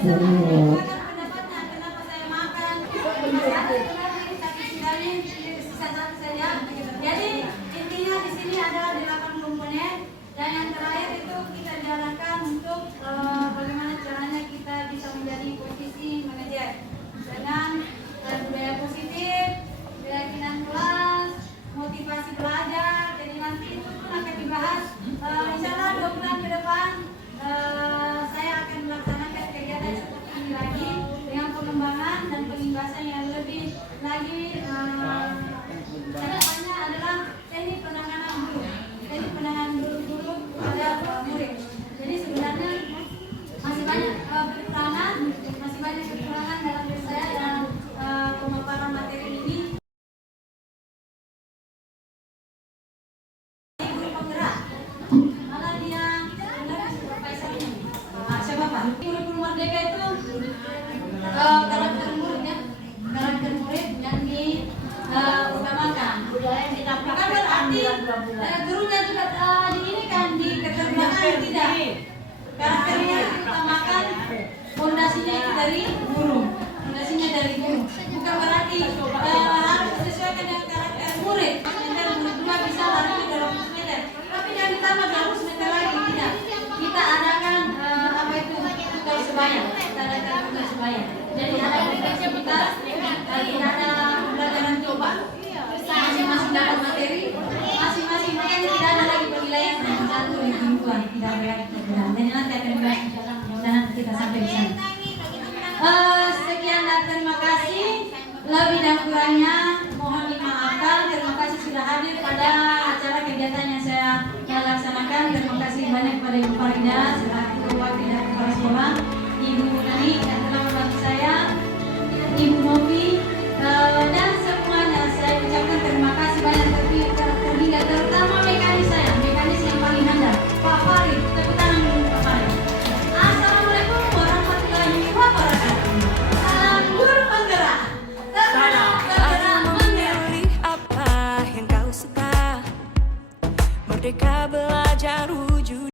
Oh. Pendapatnya kenapa saya makan? Tapi sidangnya sisa satu saja. Jadi intinya di sini ada 8 komponen dan yang terakhir itu kita jalankan untuk bagaimana caranya kita bisa menjadi posisi manajer dengan budaya positif, keyakinan kelas, motivasi belajar. Jadi nanti itu pun akan dibahas. Insya Allah 2 bulan ke depan saya akan melaksanakan kegiatan seperti ini lagi dengan pengembangan dan penimbasan yang lebih lagi. Harapannya adalah teknik penanganan guru kepada murid. Jadi sebenarnya masih banyak kekurangan dalam diri saya dalam pemaparan materi ini. Guru penggerak, malah dia supervisornya. Siapa Pak? Guru merdeka itu karakter murid yang diutamakan. Bukan berarti gurunya juga ini kan di keterbelakangan, tidak. Karakternya diutamakan, fondasinya itu dari guru. Bukan berarti harus disesuaikan dengan karakter murid. Murid juga bisa lari 200 meter. Tapi yang ditambah 200 meter lagi tidak. Kita adakan tugas sebaya. Jadi ada aktivitas, tidak ada pembelajaran coba. Masing-masing dapat materi, masing-masing makanya tidak ada lagi penilaian yang satu ribuan, tidak ada lagi perbedaan. Jadi nanti akan dibahas dan nanti kita sampai di sana. Sekian dan terima kasih. Lebih dan kurangnya mohon dimaafkan. Terima kasih sudah hadir pada acara kegiatan yang saya laksanakan. Terima kasih banyak kepada Ibu Farida selaku wakil dari kepala sekolah, Ibu Nani yang telah membantu saya, Ibu Novi, dan semuanya saya ucapkan terima kasih banyak terhingga terutama mekanis yang paling handal, Pak Farid. Tepuk tangan dulu Pak Farid. Assalamualaikum warahmatullahi wabarakatuh. Salam guru penggerak. Aku memilih apa yang kau suka. Merdeka belajar wujud.